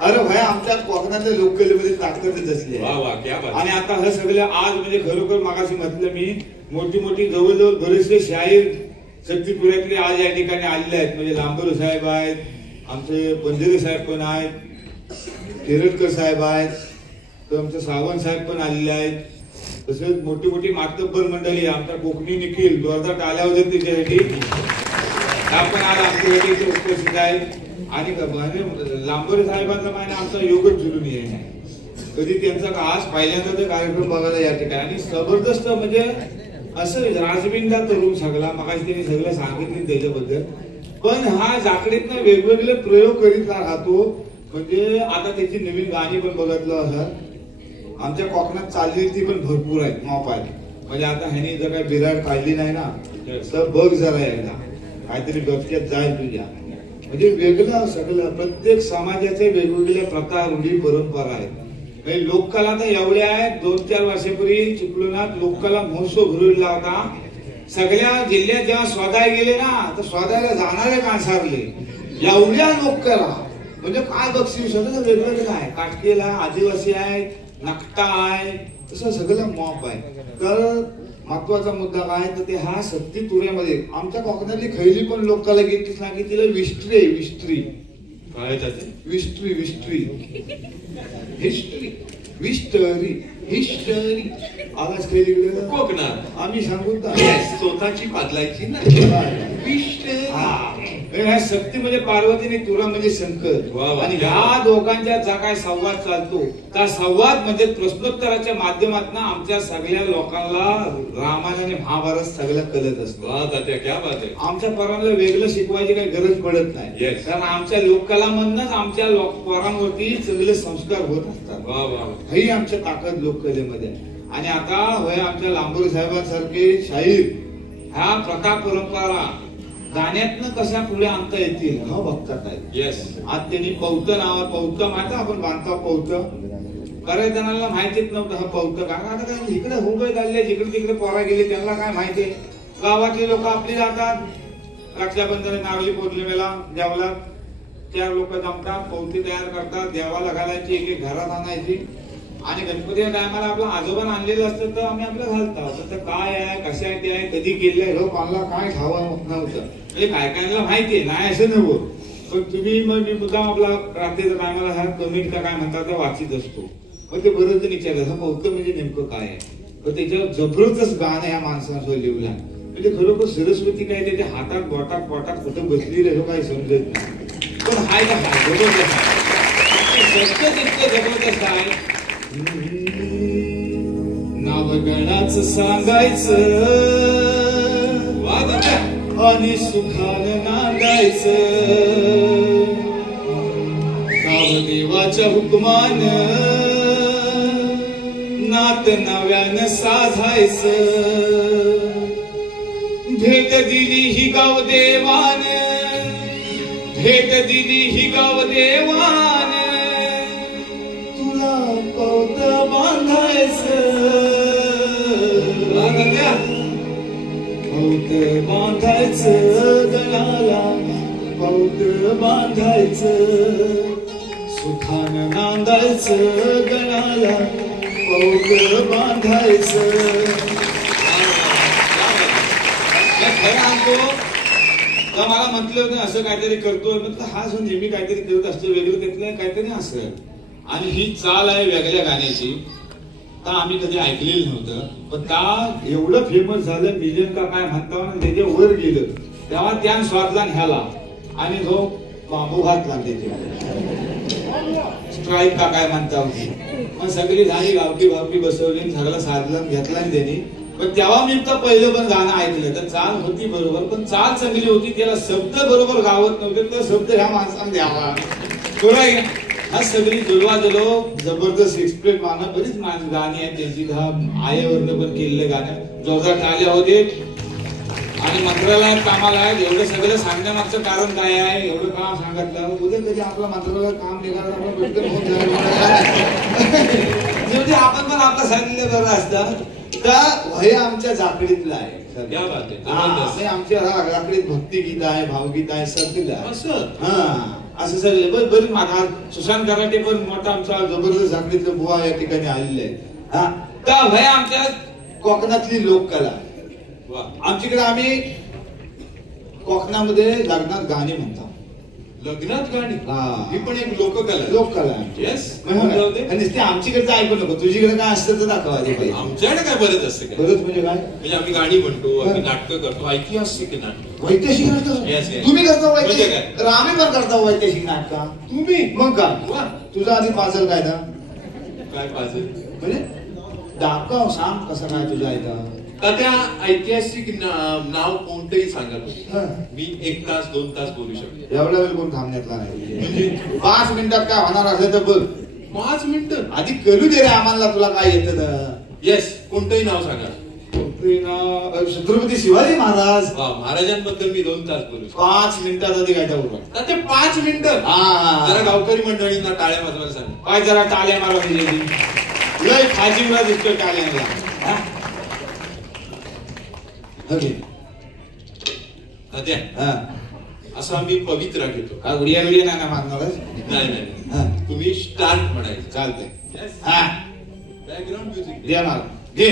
अरे भाई आमच्या कोकणातल्या लोककलेमध्ये ताकदच असली आणि आता हे सगळं आज म्हणजे खरोखर मागाशी म्हटलं मी मोठी मोठी जवळजवळ बरेचसे शाहीर शक्तीपुऱ्यातले आज या ठिकाणी आलेले आहेत म्हणजे लांबोरे साहेब आहेत आमचे पंधरे साहेब पण आहेत केरळकर साहेब आहेत तर आमचे सावंत साहेब पण आलेले आहेत तसेच मोठी मोठी मातब्बर मंडळी आमच्या कोकणी निखिल जोरदार टाळ्या होत्या त्याच्यासाठी आपण आज आमच्यासाठी इथे उपस्थित आहेत आणि लांबोरे साहेबांचा माहिती आमचा योगच जुलून आहे कधी त्यांचा आज पहिल्यांदा ते कार्यक्रम बघायला या ठिकाणी आणि जबरदस्त म्हणजे असं राजबिंदा तरुण सगळा मगाशी त्यांनी सगळं सांगितलं त्याच्याबद्दल पण हा जाकडीतनं वेगवेगळे प्रयोग करीत राहतो म्हणजे आता त्याची नवीन गाणी पण बघितलं असं आमच्या कोकणात चालली ती पण भरपूर आहेत माप आहेत म्हणजे आता ह्यानी जर काही बिराड काढली नाही ना तर बघ जरा एकदा काहीतरी गपक्यात जाईल तुझ्या म्हणजे वेगळं सगळं प्रत्येक समाजाचे वेगवेगळ्या प्रकार रूढी परंपरा आहेत लोककला तर एवढ्या आहेत 2-4 वर्षापूर्वी चिपळुणात लोककला महोत्सव भरवला होता सगळ्या जिल्ह्यात जेव्हा स्वादाय गेले ना तर स्वादायला जाणारे कांसारले एवढ्या लोककला म्हणजे काय बक्षीस सगळं वेगवेगळं आहे काटकेला आदिवासी आहे नकटा आहे तसं सगळं मॉप आहे तर महत्वाचा मुद्दा काय तर ते हा सत्ती तुऱ्यामध्ये आमच्या कोकणातली खैली पण लोककला घेतलीच ना की तिला विस्ट्री आहे विस्ट्री काय विस्ट्री विस्ट्री हिस्ट्री विस्टरी हिस्टरी आवाज खेळली कोकणात आम्ही सांगू स्वतःची बदलायची ना ह्या शक्ती म्हणजे पार्वतीने तुरा म्हणजे शंकर आणि ह्या दोघांच्या जा काय संवाद चालतो त्या संवाद म्हणजे प्रश्नोत्तराच्या माध्यमातून आमच्या सगळ्या लोकांना रामायण आणि महाभारत सगळं कळत असतो आमच्या पोरांना वेगळं शिकवायची काही गरज पडत नाही कारण आमच्या लोककलामधूनच आमच्या पोरांवरती सगळे संस्कार होत असतात ही आमच्या ताकद लोककलेमध्ये आणि आता होय आमच्या लांबोरे साहेबांसारखे शाहीर ह्या प्रथा परंपरा गाण्यातनं कशा पुढे आणता येतील न बघतात आहेत आज त्यांनी पौत नाव पौत माहिती आपण बांधता पौत बऱ्याच जणांना माहितीच नव्हतं हा पौत कारण आता काय इकडे मुंबईत आले जिकडे तिकडे पोरा गेले त्यांना काय माहिती गावातली लोक आपली जातात रक्षाबंधन नागली पौर्णिमेला देवाला 4 लोक जमतात पौती तयार करतात देवाला घालायची एक घरात आणायची आणि गणपतीच्या टायमाला आपलं आजोबा आणलेलं असतं तर आम्ही आपलं घालतो तर काय आहे कशा आहे ते आहे कधी केलंय लोक मला काय खावं नव्हतं म्हणजे काय कायला माहितीये नाही असं नव्हतं पण तुम्ही मग मी मुद्दाम आपला रात्रीच्या टायमाला ह्या कमेंट का काय म्हणतात ते वाचित असतो मग ते बरंच जण विचारलं हा पौत म्हणजे नेमकं काय आहे पण त्याच्यावर जबरदस्त गाणं या माणसांसोबत लिहूला म्हणजे खरोखर सरस्वती काय त्याच्या हातात बोटात पोटात कुठं बसली रे काही समजत नाही पण हाय का हाय जबरदस्त इतकं जबरदस्त आहे नावगणाच सांगायचं आणि सुखानं नांदायचं देवाच्या हुकमान नात नव्यानं साधायचं भेट दिली ही गाव देवान भेट दिली ही गाव देवान तुला पौत बांधायचं पौत बांधायचं गळाला पौत बांधायचं सुखानं नांदायचं गळाला पौत बांधायचं मला म्हटलं होतं असं काहीतरी करतोय म्हटलं हा जो नेहमी काहीतरी करत असतो वेगळं त्यातलं काहीतरी असं आणि ही चाल आहे वेगळ्या गाण्याची तर आम्ही कधी ऐकलेलं नव्हतं पण त्या एवढं फेमस झालं मिलियन का काय म्हणता त्याच्या वर गेलं तेव्हा त्या स्वादला ह्याला आणि जो बांबू घातला त्याच्या स्ट्राईक का काय म्हणता मग सगळी झाली गावकी भावकी बसवली सगळं साधलं घेतला त्यांनी पण तेव्हा मी तर पहिलं पण गाणं ऐकलं तर चाल होती बरोबर पण चाल चांगली होती त्याला शब्द बरोबर गावत नव्हते तर शब्द ह्या माणसाने द्यावा थोडा हा सगळी जुलवाजुलो जबरदस्त एक्सप्रेस माना बरीच गाणी आहेत त्यांची आयेवरनं पण केलेले गाणं जोरदार टाळ्या होते आणि मंत्रालयात कामाला आहेत एवढं सगळं सांगण्यामागचं कारण काय आहे एवढं काम सांगितलं उद्या कधी आपलं मंत्रालयात काम निघालं आपण पण आपलं सांगितलं बरं असतं तर हे आमच्या जाकडीतलं आहे आमच्या जाकडीत भक्तिगीत आहे भावगीत आहे सगळं आहे असं सगळं बरीच मागा सुशांत कराटे पण मोठा आमचा जबरदस्त जाकडीतलं बुवा या ठिकाणी आलेले आहेत हा तर भय आमच्या कोकणातली लोककला आमच्याकडे आम्ही कोकणामध्ये लग्नात गाणी म्हणतो लग्नात गाणी ही पण एक लोककला आणि ते आमच्याकडे ऐकू नको तुझीकडे काय असतं तर दाखवा आमच्याकडे काय बरंच असतं बरंच म्हणजे काय म्हणजे आम्ही गाणी म्हणतो आम्ही नाटकं करतो ऐतिहासिक नाटक वैदेशिक नाटक तुम्ही करता वैदेशिक आम्ही पण करता वैदेशिक नाटक तुम्ही मग का तुझा आधी पाजल काय पाजल म्हणजे दाखव सांग कसं काय तुझा इथं त्या ऐतिहासिक नाव कोणतंही सांगा मी 1 तास 2 तास बोलू शकतो एवढा वेळ कोण थांबण्यातला नाही म्हणजे 5 मिनिटात काय होणार असेल तर बघ 5 मिनिटं आधी करू दे रे आम्हाला तुला काय येतं येस कोणतंही नाव सांगा छत्रपती शिवाजी महाराज महाराजांबद्दल मी 2 तास बोलू 5 मिनिटात आधी काय बोलू ते 5 मिनिटं जरा गावकरी मंडळींना टाळ्या वाजवायला सांग काय जरा टाळ्या मारवा लय फाजीवला दिसतोय टाळ्याला असं आम्ही पवित्रा घेतो का उडिया बिडिया नाही मारणार नाही तुम्ही स्टार्ट म्हणायचं चालतंय बॅकग्राऊंड म्युझिक द्या मला घे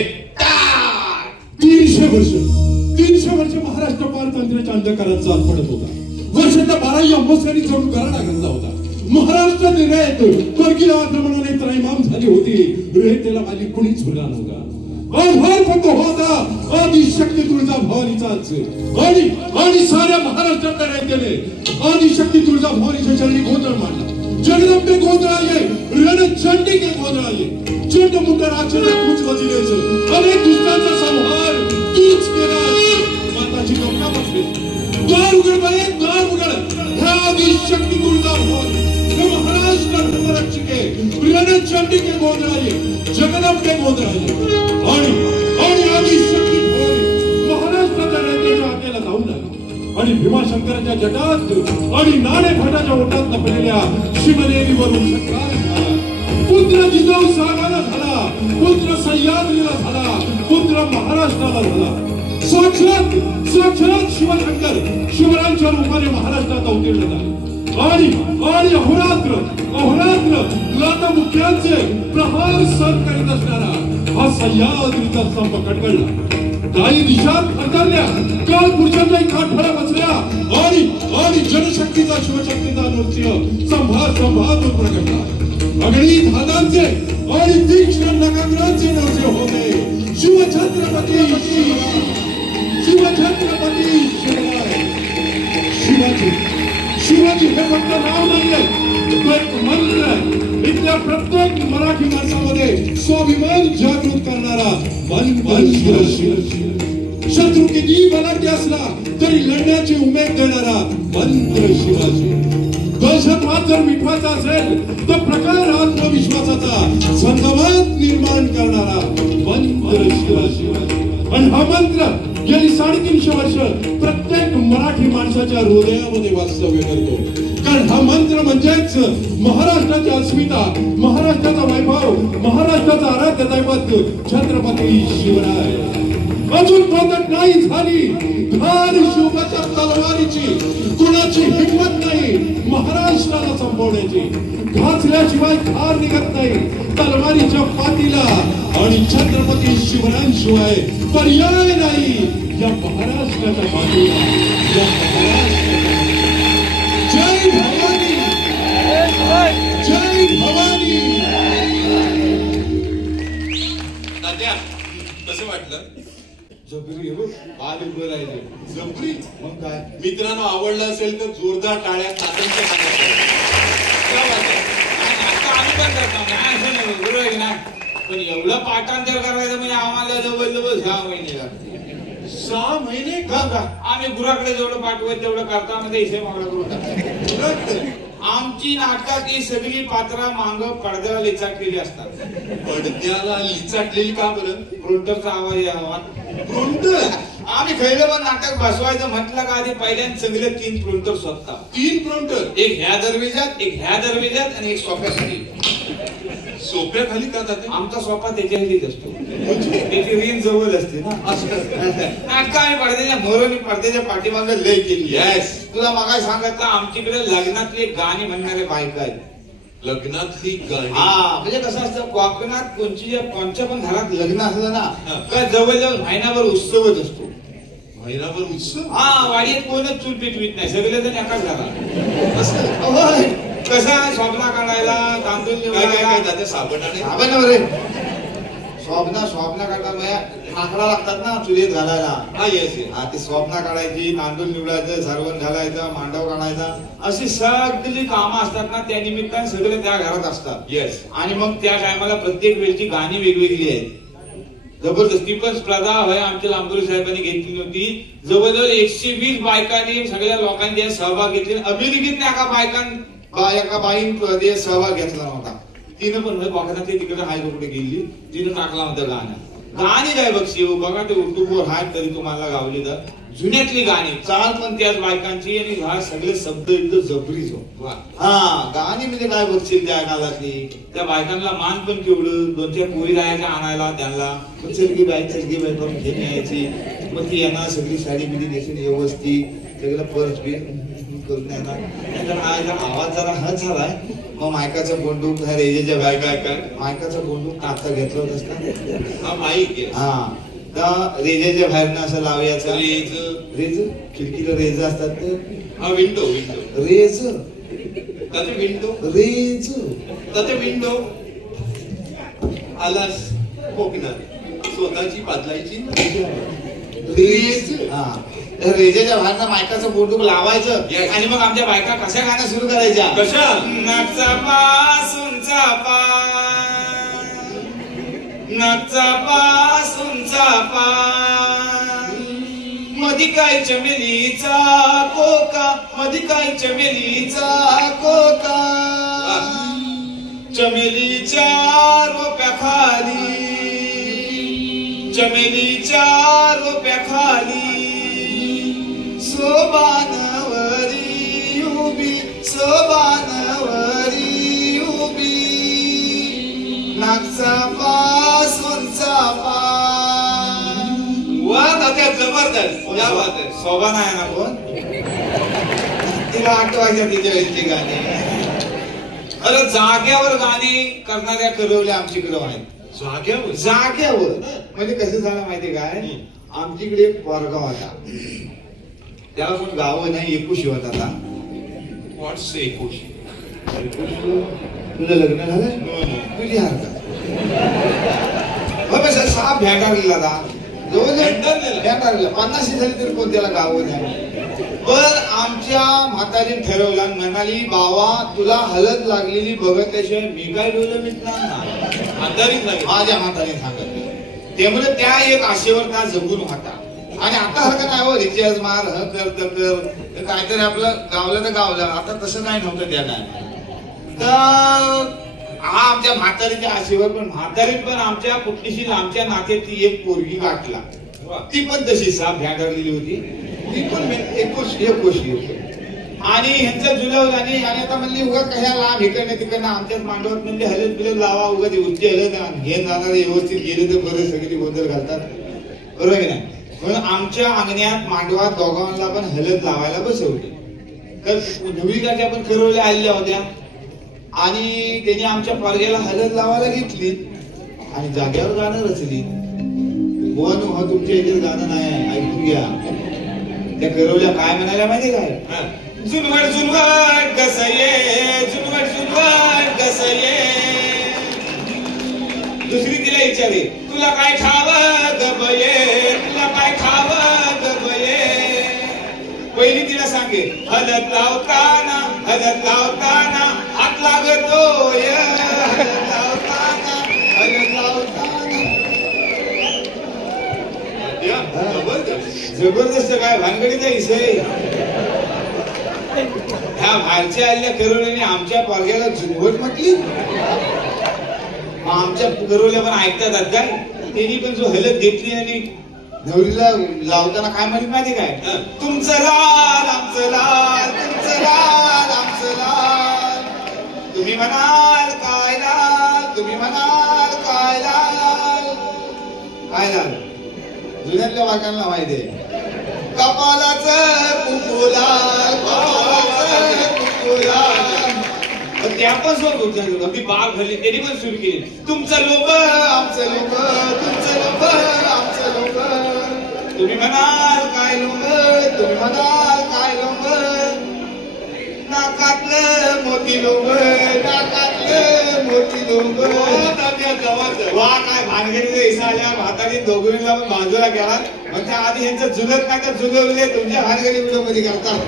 300 वर्ष महाराष्ट्र पारतंत्र्याच्या अंधकारात चाल पडत होता वर्षाच्या 12 अमावस्यांनी जणू गराडा घातला होता महाराष्ट्र निर्यात परकीय आक्रमणाने त्रैमाम झाली होती रेतेला खाली कुणीच उरला नव्हता आधार फक्त होता आदिशक्ती तुळजाभवानीचाच आणि साऱ्या महाराष्ट्रातल्या रयतेने आदिशक्ती तुळजाभवानीच्या चरणी गोंधळ मांडला जगदंबे गोंधळाले रणचंडिके गोंधळाले चंडमुंड राक्षसा तूच वदिलेच अनेक दुष्टांचा संहार तूच केला माताची गंगा बसली द्वार उघड बाई द्वार उघड ह्या आदिशक्ती तुळजाभवानी हे महाराष्ट्र धर्मरक्षके रणचंडिके गोंधळाले जगदंबे गोंधळाले आणि आदिशक्ती महाराष्ट्राच्या रयतेच्या आज्ञेला जाऊन आली आणि भीमाशंकराच्या जटात आणि नाणेफाटाच्या ओटात लपलेल्या शिवनेरीवरून सत्कार झाला पुत्र जिजाऊ सागाला झाला पुत्र सह्याद्रीला झाला पुत्र महाराष्ट्राला झाला साक्षात शिवशंकर शिवरायांच्या रूपाने महाराष्ट्रात अवतीर्ण झाले आणि अहोरात्र लाटा मुख्यांचे प्रहार सहन करीत असणारा हा सह्याद्रीचा स्तंभ कडकडला काही दिशात हरकल्या काल पुरुषांच्या काठफळा बसल्या आणि जनशक्तीचा शिवशक्तीचा नृत्य संभातून प्रगटला अगणित हातांचे आणि तीक्ष्ण नकाग्रांचे नृत्य होते शिवछत्रपती शिवाजी हे फक्त नाव नाहीये तो एक मंत्र आहे इथल्या प्रत्येक मराठी माणसामध्ये स्वाभिमान जागृत करणारा मंत्र शत्रू किती बलाढ्य असला तरी लढण्याची उमेद देणारा मंत्र शिवाजी दहशतवाद जर मिटवायचा असेल तर प्रखर आत्मविश्वासाचा संगमत निर्माण करणारा मंत्र शिवाजी. आणि हा मंत्र गेली 350 वर्ष प्रत्येक मराठी माणसाच्या हृदयामध्ये वास्तव्य करतो. कारण हा मंत्र म्हणजेच महाराष्ट्राची अस्मिता, महाराष्ट्राचा वैभव, महाराष्ट्राचा आराध्य दैवत छत्रपती शिवराय. अजून प्रगट नाही झाली धार शिवबाच्या तलवारीची, कुणाची हिंमत नाही महाराष्ट्राला संपवण्याची. घासल्याशिवाय धार निघत नाही तलवारीच्या पाठीला, आणि छत्रपती शिवरायांशिवाय पर्याय नाही या महाराष्ट्राच्या पाठीला. जय भवानी, जय भवानी. तात्या कसं वाटलं? जबरी हो, आल उभं राहिले. जबरी. मग काय मित्रांनो, आवडलं असेल तर जोरदार टाळ्या तात्यांच्या पण एवढं पाठांतर करायचं म्हणजे आम्हाला जवळ 6 महिने लागते. 6 महिने आम्ही गुराकडे जेवढं पाठवत तेवढं करता मध्ये इथे मागणं करून टाकतो. आमची नाटकात ही सगळी पात्र मांग पडद्याला लिचाटलेली असतात. पडद्याला लिचाटलेली का बरं? प्रोंटरचा आवाज यावा. प्रोंटर? आम्ही खैलं पण नाटक बसवायचं म्हटलं का आधी पहिल्यांदा सगळे 3 प्रोंटर स्वतः. 3 प्रोंटर? एक ह्या दरवाजात, एक ह्या दरवाजात आणि एक सोप्यासाठी. सोप्या खाली का जाते? आमचा सोफा त्याच्याखालीच असतो, त्याची रेंज जवळ असते ना. नाटक आम्ही पडद्याच्या मोहरनी पडद्याच्या पाठीमागे लय केली. येस. तुला मग सांगितलं आमच्याकडे लग्नातले गाणी म्हणणारे बायका आहेत. लग्नातली गाणी? हा, म्हणजे कसं असतं कोकणात कोणच्या पण घरात लग्न असलं ना का जवळजवळ महिनाभर उत्सवच असतो. महिनाभर उत्सव? हा, वाडीत कोणच चूल पेटवीत नाही, सगळे जण एकाच घरात. कसा स्वप्ना काढायला तांदूळ निवडायला साबण स्वप्ना काढायला आकडा लागतात ना चुलीत घालायला. हा, येस. हा, ती स्वप्ना काढायची, तांदूळ निवडायचं, सरवण घालायचं, मांडव काढायचा, अशी सगळी कामं असतात ना त्या निमित्ताने सगळे त्या घरात असतात. येस. आणि मग त्या टायमाला प्रत्येक वेळची गाणी वेगवेगळी आहेत. जबरदस्ती पण स्पर्धा होय आमच्या लांबोरी साहेबांनी घेतली नव्हती. जवळजवळ 120 बायकांनी सगळ्या लोकांनी सहभाग घेतले. अमेरिकेतल्या एका बाईने सहभाग घेतला नव्हता. तिनं पण कोकणात तिकडे हाय कुठे गेली, तिनं टाकला होता गाणं. गाणी काय बक्षी बघा, ते युट्यूबवर आहेत तरी तुम्हाला गावली तर जुन्यातली गाणी चाल पण त्याच बायकांची, आणि हा सगळे शब्द एकदम जबरीच. हा, गाणी म्हणजे काय बघशील त्या काळातली. त्या बायकांना मान पण केवढं, 2-4 पोरी जायच्या आणायला त्यांना. चलगी बाई करून घेऊन यायची. मग ती येणार सगळी साडी बिडी नेसून व्यवस्थित सगळं परत करून येणार. आवाज जरा हा झालाय. मग मायकाचा बोंडूक रेजेच्या बायका मायकाचा बोंडूक काढता घेतला होत असता. हा, माईक. हा, त्या रेजेच्या बाहेरनं असं लावायचं. रेज खिडकीला रेज असतात. हा, विंडो. रेज त्याचे विंडो. रेज त्याचे विंडो. आलास कोकणात स्वतःची बदलायची रेज. हा, रेजेच्या बाहेरनं मायकाचं बोंडूक लावायचं. आणि मग आमच्या बायका कशा गाणं सुरू करायच्या? कशा? नाचा पासून चापा, नाचा पासून चापा, मधी काय चमेलीचा कोका, मधी काय चमेलीचा कोका, चमेलीच्या रोप्याखाली, चमेलीच्या रोप्याखाली, सोबानवरी उभी, सोबानवरी उभी, नागचा पासून चापा. वा तात्या, जबरदस्त. क्या बात आहे. सोबा नाही ना कोण, तिला आठवायच्या तिच्या वेळची गाणी. अरे जाग्यावर गाणी करणाऱ्या करवल्या आमच्याकडे आहेत. जाग्यावर म्हणजे कसं झालं माहितीये काय, आमच्याकडे एक पोरगा होता, त्याला पण गाव नाही, एकुशी होता. आता व्हॉट्स एकुशी? तुझं लग्न झालं? तुझी हरकत साप भेटारलेला भेटारलेला 50 झाली तरी कोण त्याला गाव नाही. पण आमच्या म्हातारीने ठरवलं, म्हणाली बाबा तुला हलत लागलेली बघतल्याशिवाय मी काय डोलं मिटणार ना. माझ्या म्हातारीने सांगितलं. त्यामुळे त्या एक आशेवर त्या जगून होता. आणि आता हरकत नाही हो, रिचार्ज मार ह कर तर कर काहीतरी आपलं गावलं तर गावलं. आता तसं काय नव्हतं त्या टायमाला. तर हा आमच्या म्हातारीच्या आशीवर, पण म्हातारीत पण आमच्या कुठलीशी आमच्या नात्यातली एक पोरगी गाठला. ती पण तशी साप भ्यागरलेली होती. ती पण 21 आणि ह्यांचं जुलवलं आणि आता म्हणली उगा कशा लांब इकडनं तिकडनं आमच्याच मांडवत म्हणजे हलत बिलत लावा, उगा ते उच्च हलत हे जाणारे व्यवस्थित गेले तर बरं, सगळी गोंधळ घालतात, बरोबर आहे ना. म्हणून आमच्या अंगण्यात मांडवात दोघांना पण हलत लावायला बसवले. तर धुविकाच्या पण करवल्या आलेल्या होत्या आणि त्यांनी आमच्या पोरग्याला हलत लावायला घेतली आणि जाग्यावर गाणं रचली. बुवा नो हा तुमच्या इथे गाणं नाही, ऐकून घ्या. त्या करवल्या काय म्हणाल्या माहिती काय? झुनवट झुनवट कसये, झुनवट झुनवट कसये. दुसरी तिला विचारे, तुला काय खावं गबये, तुला काय खावं गबये. पहिली तिला सांगे, हलत लावताना हात लागतोय, हलत लावताना जबरदस्त काय भानगडीचा विषय. ह्या बाहेरच्या आलेल्या करवल्याने आमच्या पोरग्याला झुनवट म्हटली. आमच्या करवल्या पण ऐकतात काय. त्यांनी पण जो हलत घेतली आणि नवरीला लावताना काय म्हणत माहिती काय? तुमचं लाल आमचं लाल, तुमचं लाल आमचं लाल. तुम्ही म्हणाल काय लाल, तुम्ही म्हणाल काय लाल. काय लाल जुन्यातल्या बायकांना माहिती आहे. कपालाचं कुंकू लाल, कपालाचं कुंकू लाल. त्या पण सुरू अगदी बाग भरली, त्यांनी पण सुरू केली. तुमचं लोक आमचं लोक, तुमचं लोक आमचं लोक. तुम्ही म्हणाल काय लोक, तुम्ही म्हणाल काय लोक. नाकातलं मोती लोक, नाकातलं मोती लोक. वा काय भानगडीचे हिस्सा आल्या. म्हातारी दोघींना पण बाजूला गेला. म्हणजे आधी यांचं जुलत नाही तर जुलवले तुमच्या भानगडी व्हिडिओ मध्ये करतात.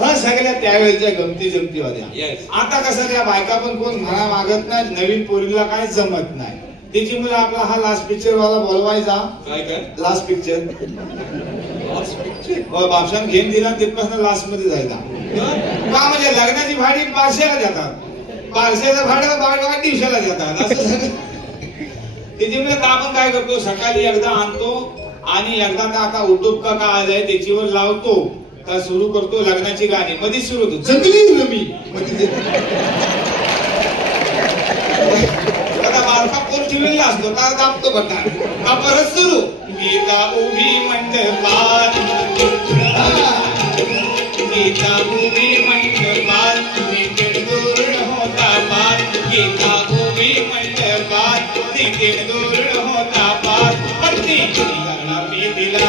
हा सगळ्या त्यावेळेच्या गमती जमती होत्या. आता कसं त्या बायका पण कोण म्हणा मागत नाही, नवीन पोरीला काय जमत नाही. त्याची मुलं आपला हा लास्ट पिक्चर वाला बोलवायचा. काय लास्ट पिक्चर बापशान घेऊन दिला तिथपासून लास्ट मध्ये जायचा. का म्हणजे लग्नाची भाडी बारशाला जातात, बारशाचं भाडं दिवसाला जातात असं सगळं. त्याची मुलं आपण काय करतो, सकाळी एकदा आणतो आणि एकदा आता उटूब का आलाय त्याच्यावर लावतो, तर सुरू करतो लग्नाची गाणी. मध्ये सुरू होतो जंगली रमी, बारका पोर ठेवलेला असतो तर दाबतो बटन का परत सुरू. गीता उभी मंडपात, गीता उभी मंडपात, नितीन दूर होता पार. गीता उभी मंडपात, नितीन दूर होता पार. पत्नी करणार मी दिला,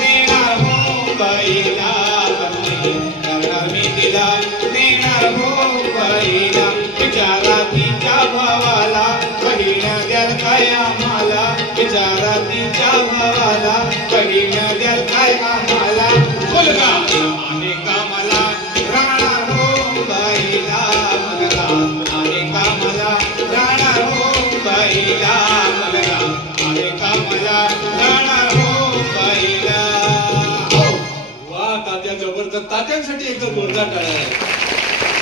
देणार हो बाईला. पत्नी करणार मी दिला, देणार हो बाईला. विचारा तिच्या भावाला, बहीण द्याल काय आम्हाला. विचारा तिच्या भावाला, बहीण द्याल काय आम्हाला. मुलगा आणि कामाला राहणार हो बाईला. मुलगा आणि कामाला राहणार हो बाईला. मुलगा आणि कामाला राहणार हो बाईला. वा तात्या जबरदस्त. तात्यांसाठी एकदम जोरदार टाळ्या आहे.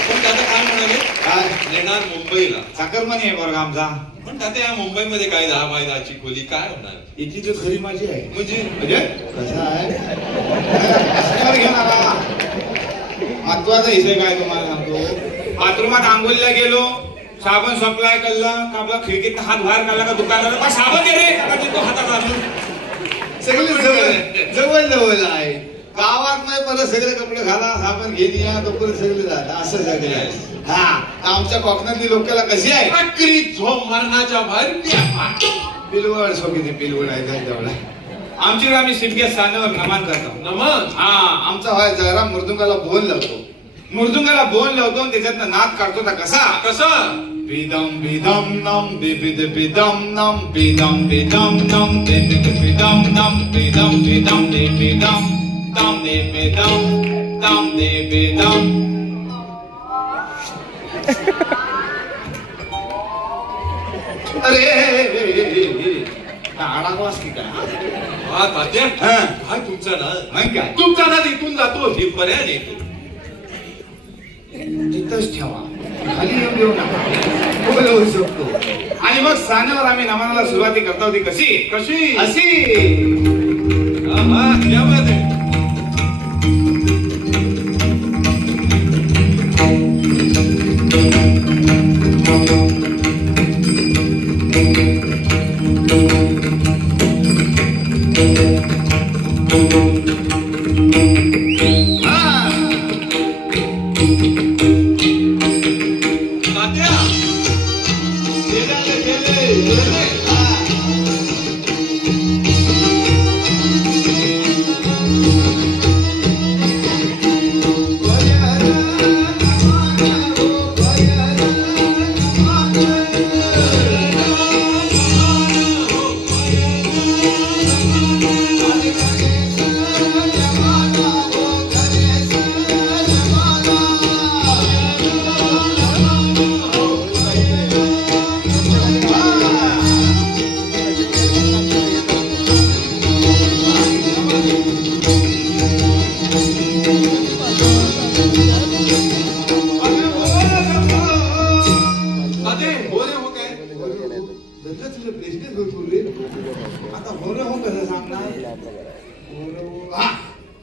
पण तात्या काय म्हणाले? काय येणार मुंबईला साखरमणी आहे बरं आमचा. पण तात्या या मुंबईमध्ये काय 10 बाय 10ची खोली काय होणार? याची तर खरी माझी आहे. म्हणजे कसं आहे महत्वाचा विषय काय तुम्हाला सांगतो. बाथरूमात आंघोळीला गेलो, साबण सप्लाय कळला का आपला खिडकीत हात बाहेर काढला का दुकानाला साबण दे रे का तो हातात घालून. सगळे जवळ जवळ आहे. गावात नाही परत सगळे कपडे घाला, साबण घेतली कपडे सगळे झालं असं सगळे आहे. हा आमच्या कोकणातली लोकांना कशी आहे, अक्री झोम मरणाच्या बाहेर पिलवड सोबत पिलवड आहे त्याच्यावर. आमच्याकडे आम्ही शिटक्या स्थानावर नमन करतो. नमन हा आमचा व्हाय जरा मृदुंगाला बोन लावतो. मृदुंगाला बोन लावतो आणि त्याच्यातनं नाद काढतो. तर कसा कसा बिदम बिदम नम बिबिद बिदम नम बिदम बिदम नम बिबिद बिदम नम बिदम बिदम दे बिदम दम दे बिदम दम दे बिदम. अरे अडकलास की काय. वा तात्या काय तुमचा नाद मग काय तुमचा नाद इथून जातो हे पर्याय येतो तिथंच ठेवा खाली येऊ नका बोलवू शकतो आणि मग सानेवर आम्ही नमनाला सुरुवाती करता होती कशी कशी अशी क्या बात आहे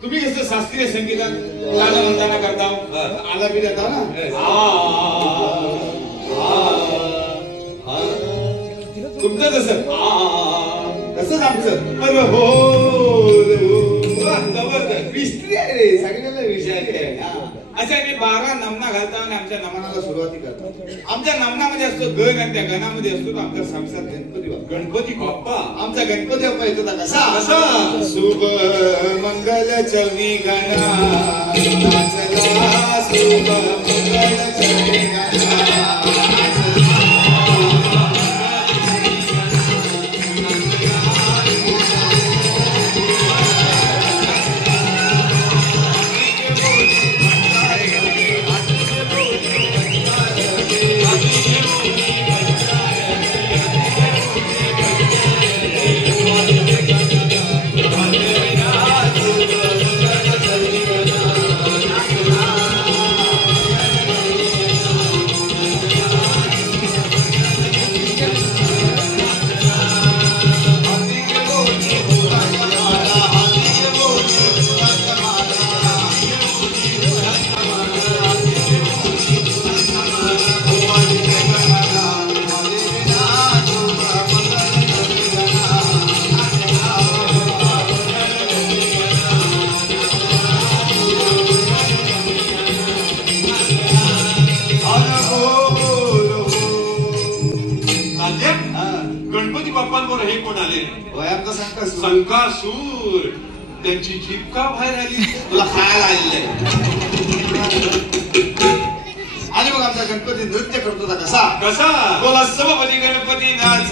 तुम्ही कसं शास्त्रीय संगीतात गाणं म्हणताना करता आला बी देता ना तुमचं जसं तसंच आमचं अरे हो जबरदस्त विस्त्री आहे रे सगळ्याला विषय आहे अच्छा मी 12 नमना घालता आणि आमच्या नमनाला सुरुवाती करतो आमच्या नमनामध्ये असतो गण आणि त्या गणामध्ये असतो तो आमचा साक्षात गणपती बाप्पा आमचा गणपती बाप्पा येतो ना कसा शुभ मंगल चवनी गणा नाचला शुभ मंगल चवनी गणा गणपती बाप्पांवर हे कोण आले संकासूर त्यांची जीभ का बाहेर आली तुला खायला आलेलं आहे आणि मग आमचा गणपती नृत्य करतो कसा कसा बोला सभापती गणपती नाच